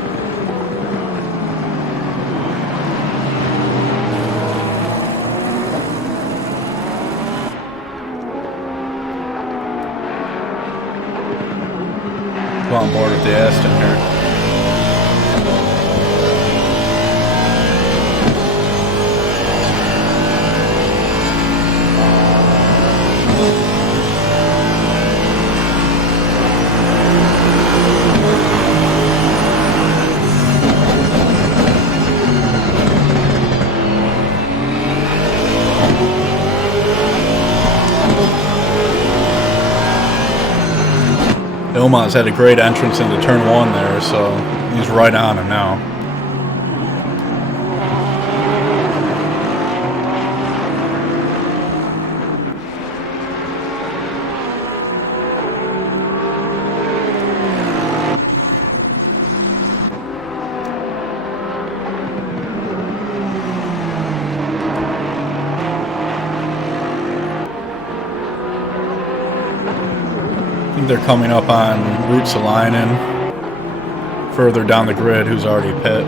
Ilmaz had a great entrance into turn 1 there, so he's right on him now. I think they're coming up on Rd6 further down the grid, who's already pit.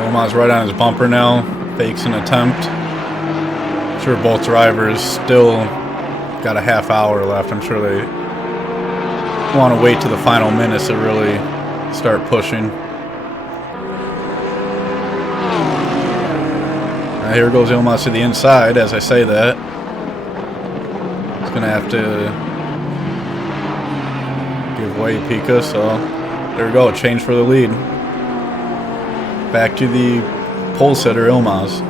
Ilmaz right on his bumper now, fakes an attempt. I'm sure both drivers still got a half hour left. I'm sure they want to wait to the final minutes to really start pushing. Here goes Ilmaz to the inside. As I say that, he's going to have to give way Pika, so there we go, change for the lead. Back to the pole sitter, Ilmaz.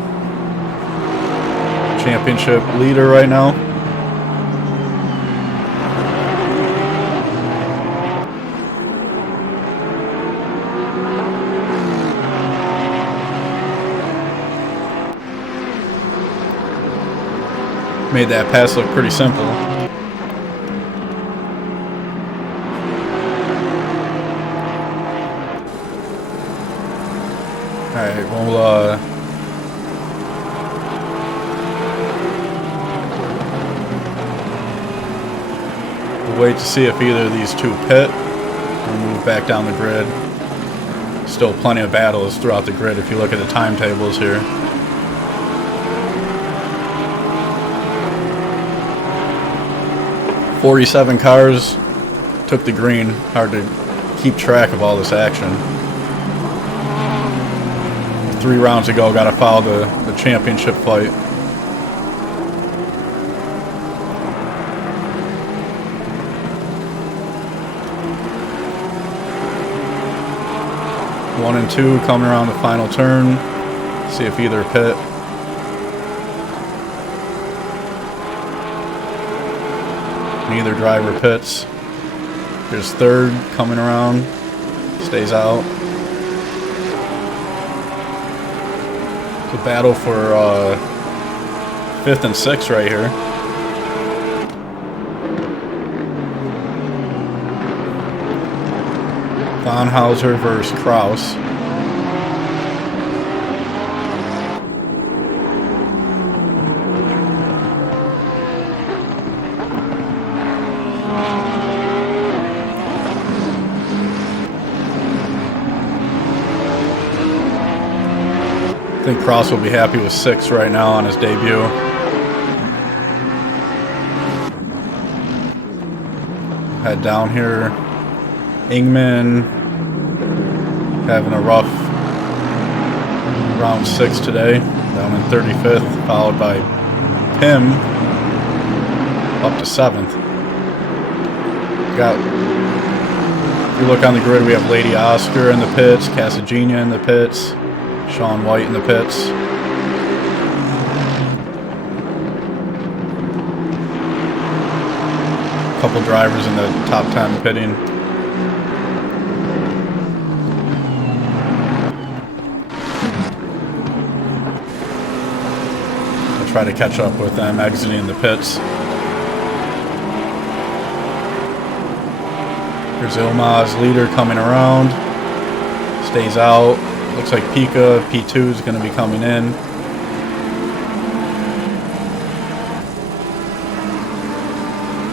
Championship leader right now. Made that pass look pretty simple. Alright, we'll wait to see if either of these two pit or move back down the grid. Still plenty of battles throughout the grid if you look at the timetables here. "47 cars took the green. Hard to keep track of all this action. 3 rounds ago, got to follow the championship fight. One and two coming around the final turn. See if either pit. Neither driver pits. Here's third coming around. Stays out. It's a battle for 5th and 6th right here. Bonhauser versus Kraus. I think Kraus will be happy with 6 right now on his debut. Head down here. Ingman having a rough round 6 today, down in 35th, followed by Pim up to 7th. If you look on the grid, we have Lady Oscar in the pits, Casagina in the pits, Sean White in the pits. A couple drivers in the top 10 pitting. I'll try to catch up with them exiting the pits. Here's Ilmaz, leader, coming around. Stays out. Looks like Pika, P2 is going to be coming in.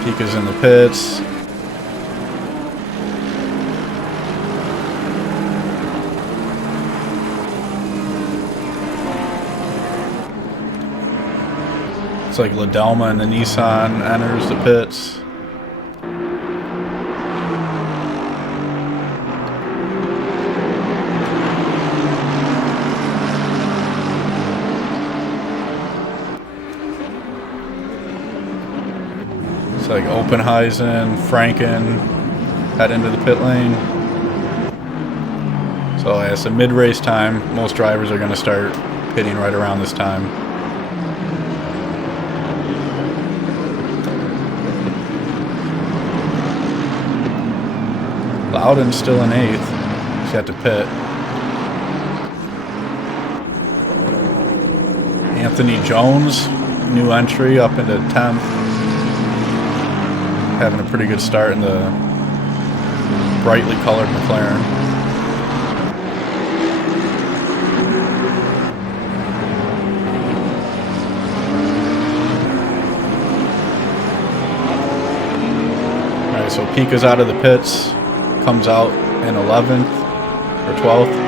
Pika's in the pits. Looks like Ladelma and the Nissan enters the pits. It's like Oppenheisen, Franken head into the pit lane. So as a mid-race time, most drivers are going to start pitting right around this time. Loudon's still in 8th. He's got to pit. Anthony Jones, new entry, up into 10th. Having a pretty good start in the brightly colored McLaren. Alright, so Pika's out of the pits. Comes out in 11th or 12th.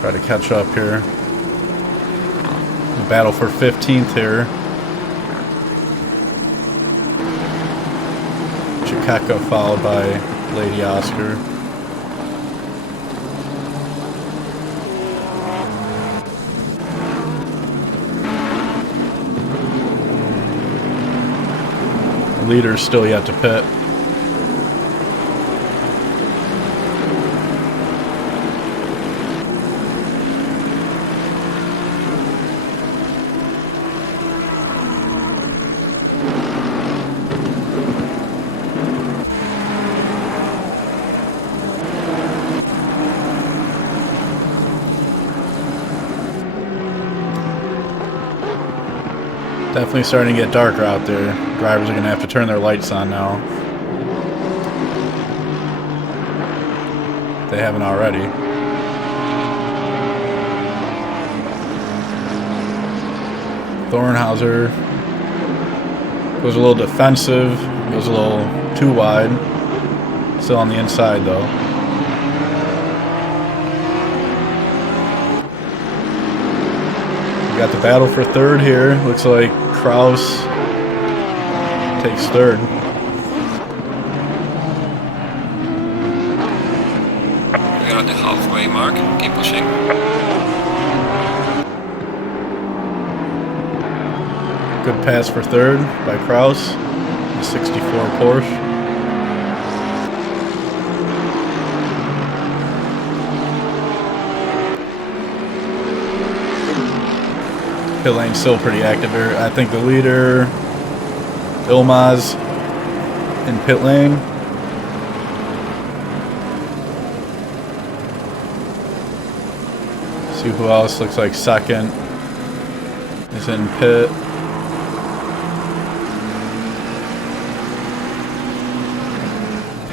Try to catch up here. The battle for 15th here. Chikeka followed by Lady Oscar. The leader's still yet to pit. Definitely starting to get darker out there. Drivers are going to have to turn their lights on now. If they haven't already. Thornhauser goes a little defensive, goes a little too wide. Still on the inside though. We got the battle for 3rd here. Looks like Kraus takes 3rd. We are at the halfway mark. Keep pushing. Good pass for 3rd by Kraus. The 64 Porsche. Pit lane's still pretty active here. I think the leader, Ilmaz, in pit lane. See who else looks like 2nd is in pit.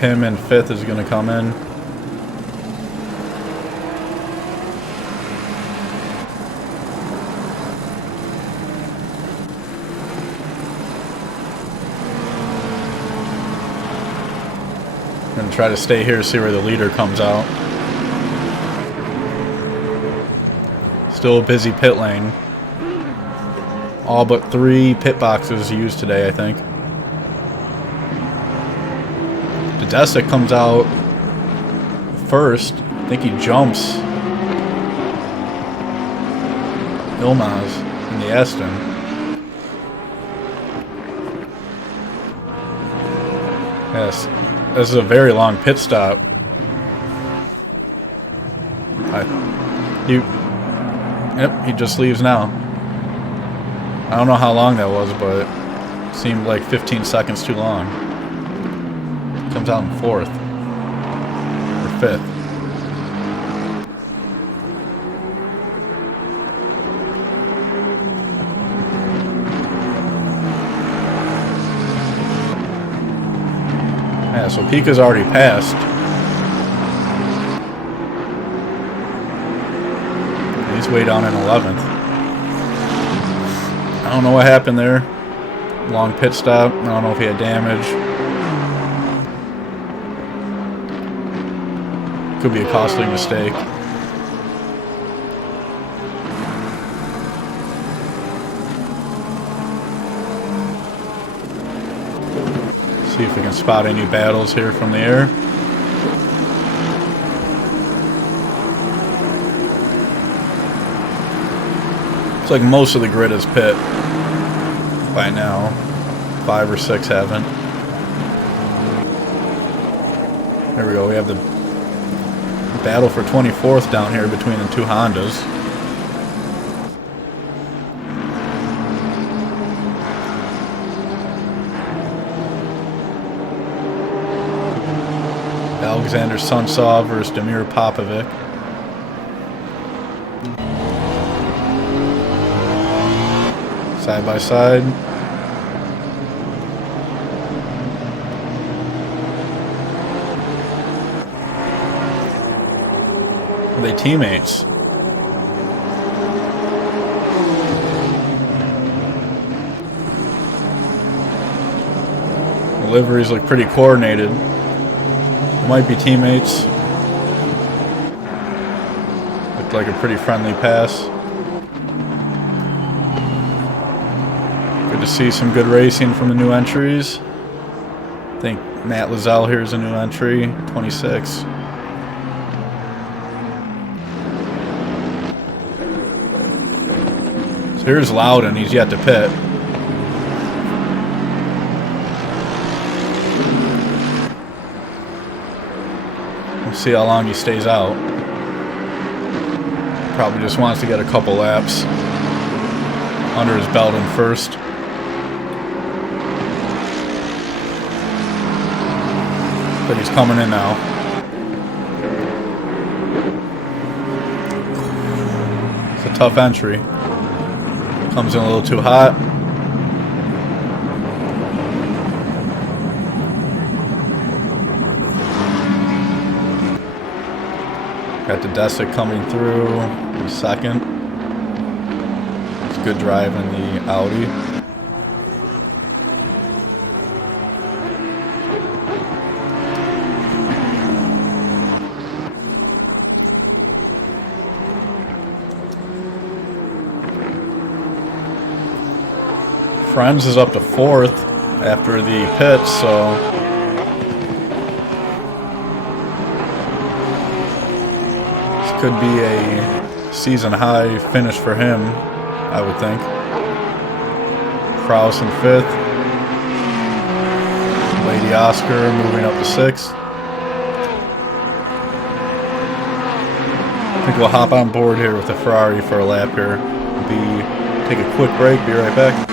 Pim in 5th is going to come in. Going to try to stay here, see where the leader comes out. Still a busy pit lane. All but 3 pit boxes used today, I think. Desic comes out first. I think he jumps Ilmaz in the Aston. Yes, this is a very long pit stop. Yep, he just leaves now. I don't know how long that was, but it seemed like 15 seconds too long. Comes out in 4th or 5th. Yeah, so Pika's already passed. He's way down in 11th. I don't know what happened there. Long pit stop. I don't know if he had damage. Could be a costly mistake. See if we can spot any battles here from the air. It's like most of the grid is pit by now. 5 or 6 haven't. There we go. We have the battle for 24th down here between the two Hondas. Alexander Sunsov versus Damir Popovic. Side by side. Are they teammates? The liveries look pretty coordinated. Might be teammates. Looked like a pretty friendly pass. Good to see some good racing from the new entries. I think Matt Lazelle here is a new entry, 26. So here's Loudon, he's yet to pit. We'll see how long he stays out. Probably just wants to get a couple laps under his belt in first. But he's coming in now. It's a tough entry. Comes in a little too hot. Got the Desic coming through in second. It's good drive in the Audi. Friends is up to 4th after the pit, so this could be a season high finish for him, I would think. Kraus in 5th. Lady Oscar moving up to 6th. I think we'll hop on board here with the Ferrari for a lap here. Take a quick break, be right back.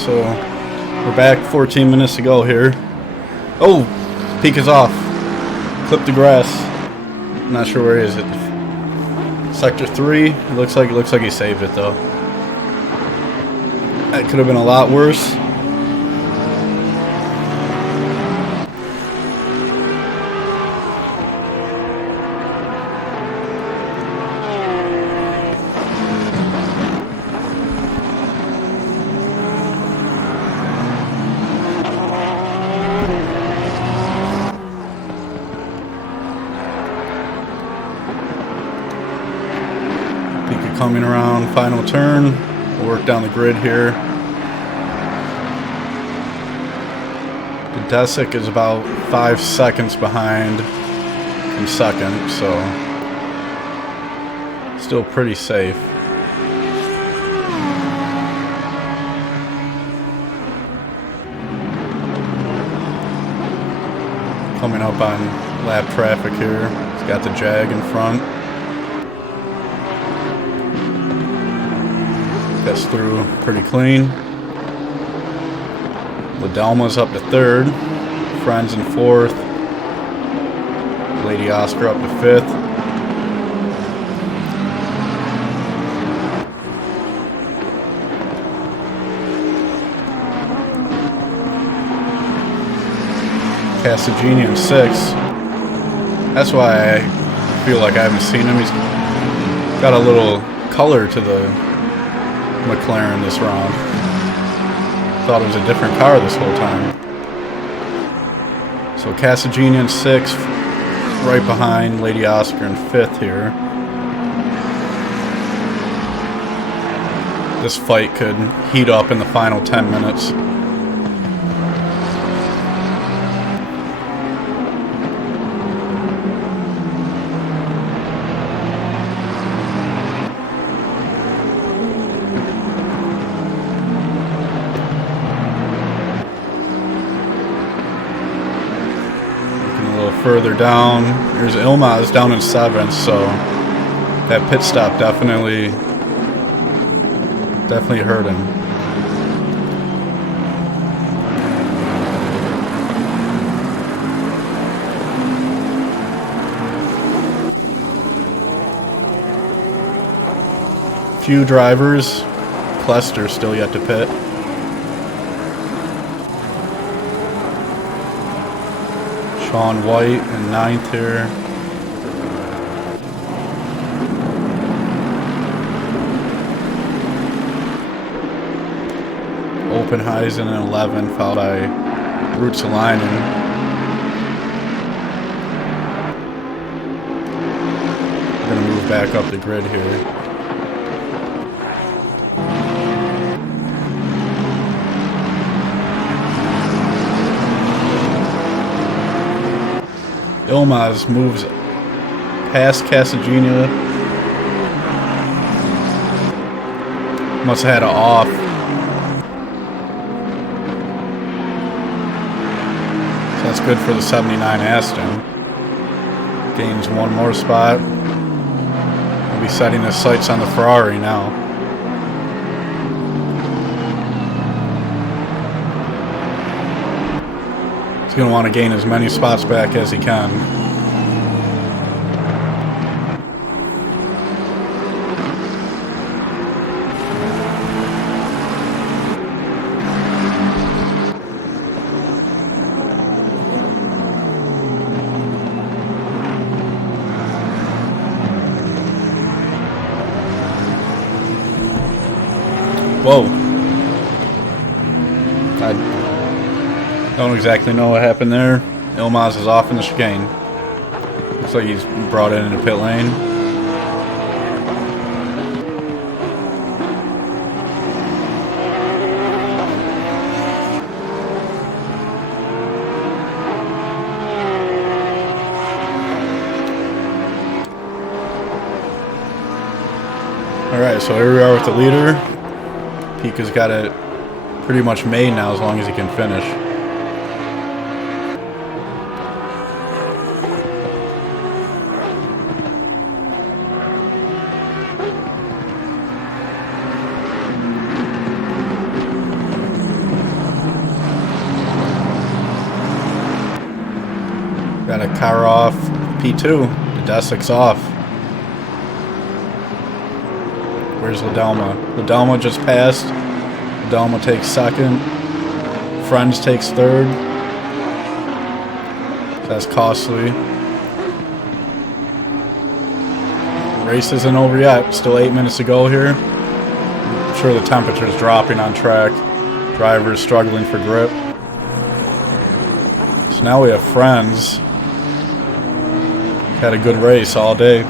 so we're back 14 minutes to go here. Oh, peak is off. Clip the grass. Not sure where he is. Sector 3. It looks like he saved it though. That could have been a lot worse. Coming around final turn. We'll work down the grid here. Rd6 is about 5 seconds behind in second, so still pretty safe. Coming up on lap traffic here. He's got the Jag in front. Gets through pretty clean. Ladelma's up to 3rd. Friends in 4th. Lady Oscar up to 5th. Cassagini in 6th. That's why I feel like I haven't seen him. He's got a little color to the McLaren this round. Thought it was a different car this whole time. So Cassagini in 6th, right behind Lady Oscar in 5th here. This fight could heat up in the final 10 minutes. Further down, there's Ilmaz down in 7th, so that pit stop definitely hurt him. Few drivers, Clester still yet to pit. Sean White in 9th here. Oppenheisen in 11th, followed by Rutsalainen. We're going to move back up the grid here. Ilmaz moves past Cassagini. Must have had it off. So that's good for the 79 Aston. Gains one more spot. We'll be setting his sights on the Ferrari now. He's going to want to gain as many spots back as he can. Whoa. I don't exactly know what happened there. Ilmaz is off in the chicane. Looks like he's brought it into pit lane. Alright, so here we are with the leader. Pika's got it pretty much made now as long as he can finish. Got a car off P2. The Desic's off. Where's Ladelma? Ladelma just passed. Ladelma takes second. Friends takes third. That's costly. Race isn't over yet. Still 8 minutes to go here. I'm sure the temperature's dropping on track. Drivers struggling for grip. So now we have Friends. Had a good race all day.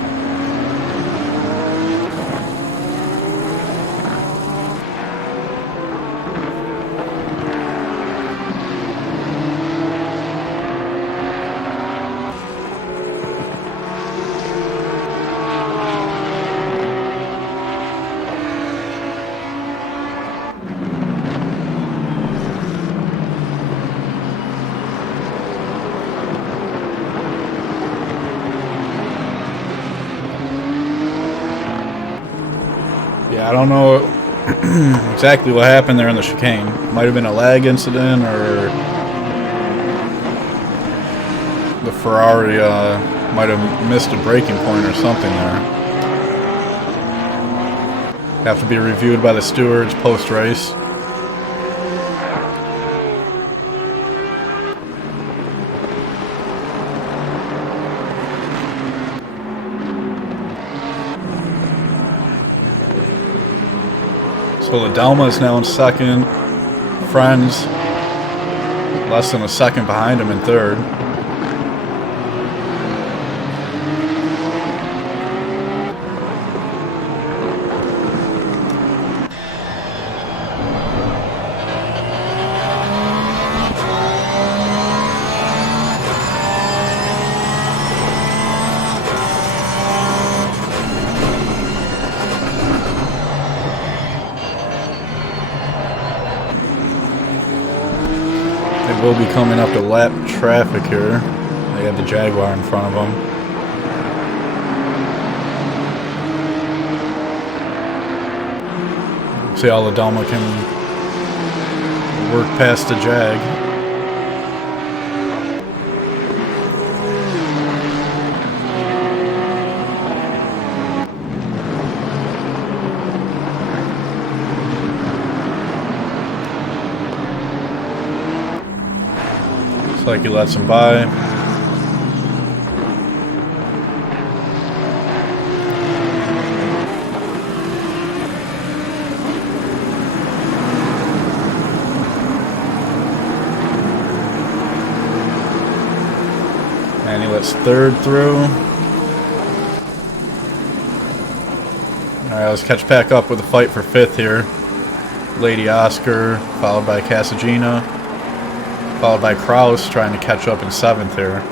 Yeah, I don't know exactly what happened there in the chicane. Might have been a lag incident, or the Ferrari might have missed a braking point or something there. Have to be reviewed by the stewards post-race. So Ladelma is now in second. Friends less than a second behind him in third. They will be coming up to lap traffic here. They have the Jaguar in front of them. See how Ladelma can work past the Jag. Looks like he lets him by. And he lets third through. Alright, let's catch back up with a fight for fifth here. Lady Oscar, followed by Casagina, followed by Kraus, trying to catch up in seventh here.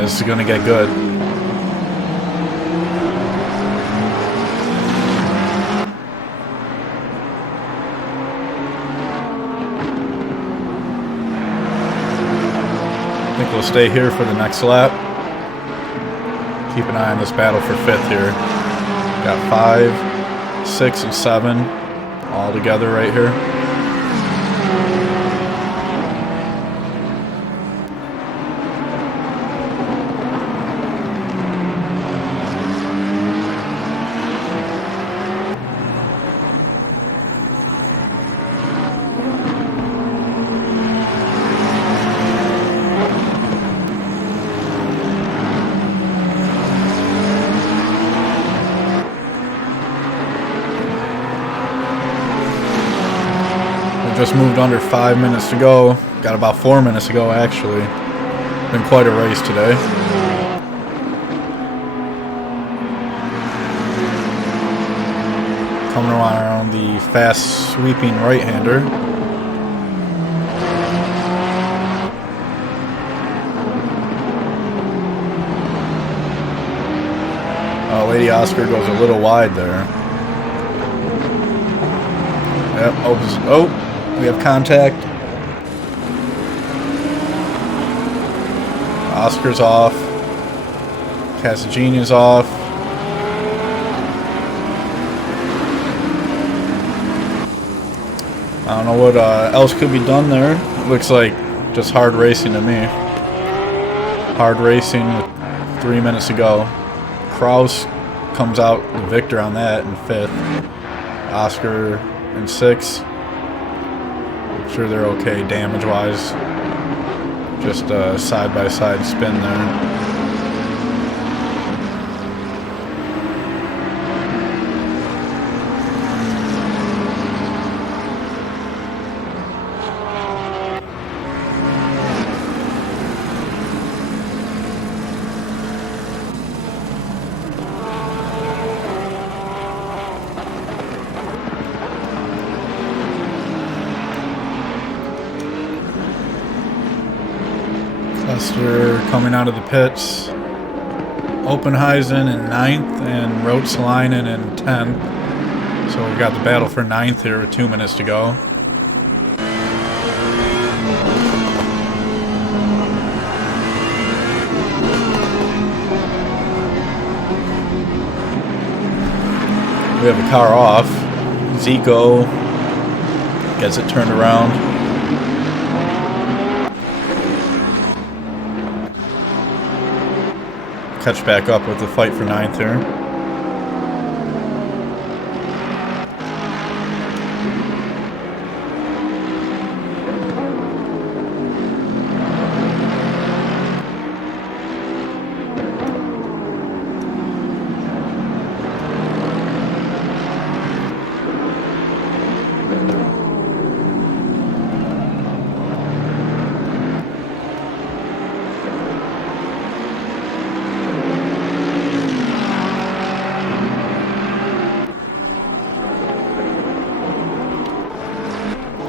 This is going to get good. I think we'll stay here for the next lap. Keep an eye on this battle for fifth here. Got 5, 6, and 7 all together right here. Just moved under 5 minutes to go. Got about 4 minutes to go, actually. Been quite a race today. coming around the fast sweeping right-hander. Lady Oscar goes a little wide there. Yep. Oh, we have contact. Oscar's off. Casagini's off. I don't know what else could be done there. It looks like just hard racing to me. Hard racing with 3 minutes to go. Kraus comes out the victor on that in 5th. Oscar in 6th. I'm sure they're okay damage-wise. Just a side-by-side spin there. Lester coming out of the pits. Oppenheisen in 9th and Rotslainen in 10th. So we've got the battle for 9th here with 2 minutes to go. We have a car off. Zico gets it turned around. Catch back up with the fight for 9th here.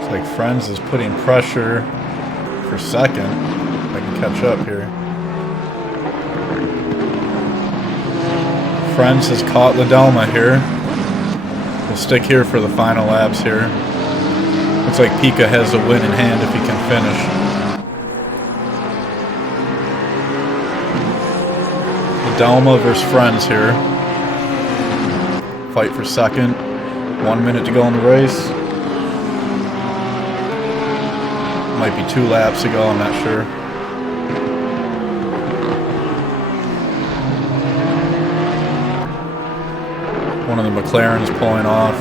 Like Friends is putting pressure for 2nd. If I can catch up here. Friends has caught Ladelma here. We'll stick here for the final laps here. Looks like Pika has the win in hand if he can finish. Ladelma versus Friends here. Fight for 2nd. 1 minute to go in the race. Might be 2 laps to go, I'm not sure. One of the McLarens pulling off.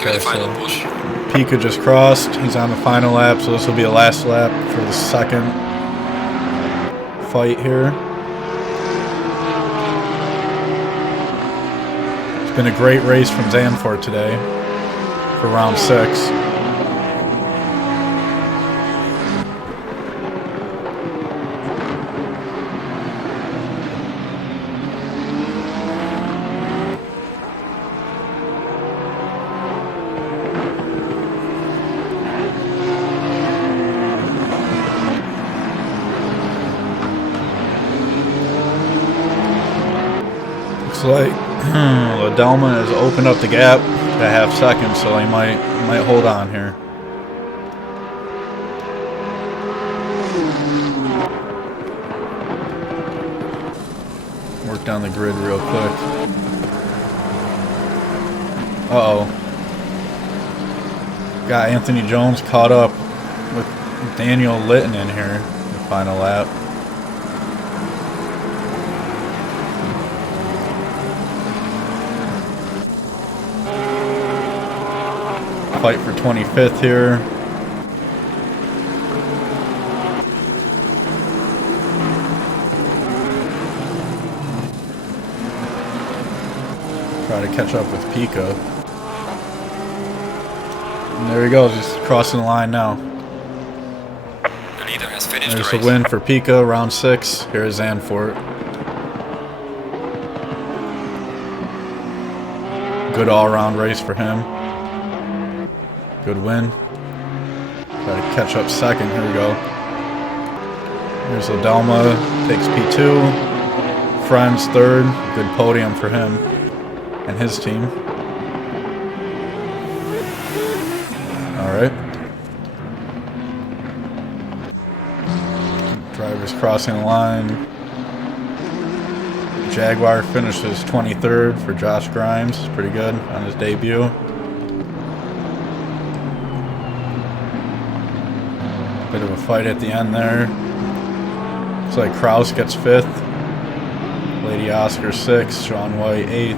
Okay, the final push. Pika just crossed. He's on the final lap, so this will be the last lap for the 2nd fight here. It's been a great race from Zandvoort today for round 6. Looks like Ladelma has opened up the gap to half second, so he might hold on here. Work down the grid real quick. Uh-oh. Got Anthony Jones caught up with Daniel Litton in here in the final lap. fight for 25th here. Try to catch up with Pika. And there he goes, he's crossing the line now. The leader has finished There's the a race. win for Pika, round 6. Here's Zandvoort. Good all-around race for him. Good win. Try to catch up second. Here we go. Here's Ladelma. Takes P2. Friends third. Good podium for him and his team. Alright. Drivers crossing the line. Jaguar finishes 23rd for Josh Grimes. Pretty good on his debut. Bit of a fight at the end there. Looks like Kraus gets 5th. Lady Oscar 6th. Sean White 8th.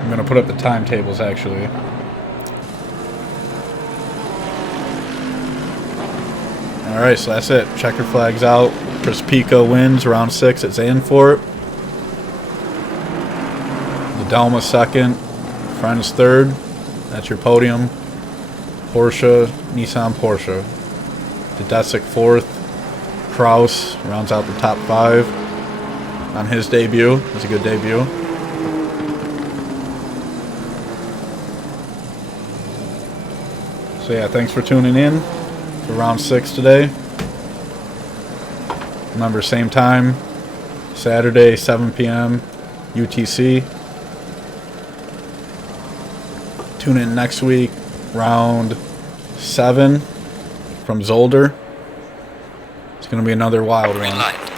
I'm going to put up the timetables actually. Alright, so that's it. Checker flag's out. Chris Pico wins round 6 at Zandvoort. Ladelma second. Friends third. That's your podium. Porsche, Nissan Porsche. Dedesic 4th. Kraus rounds out the top 5 on his debut. It was a good debut. So yeah, thanks for tuning in for round 6 today. Remember, same time, Saturday, 7 p.m. UTC. Tune in next week, round 7 from Zolder. It's going to be another wild Green one. light.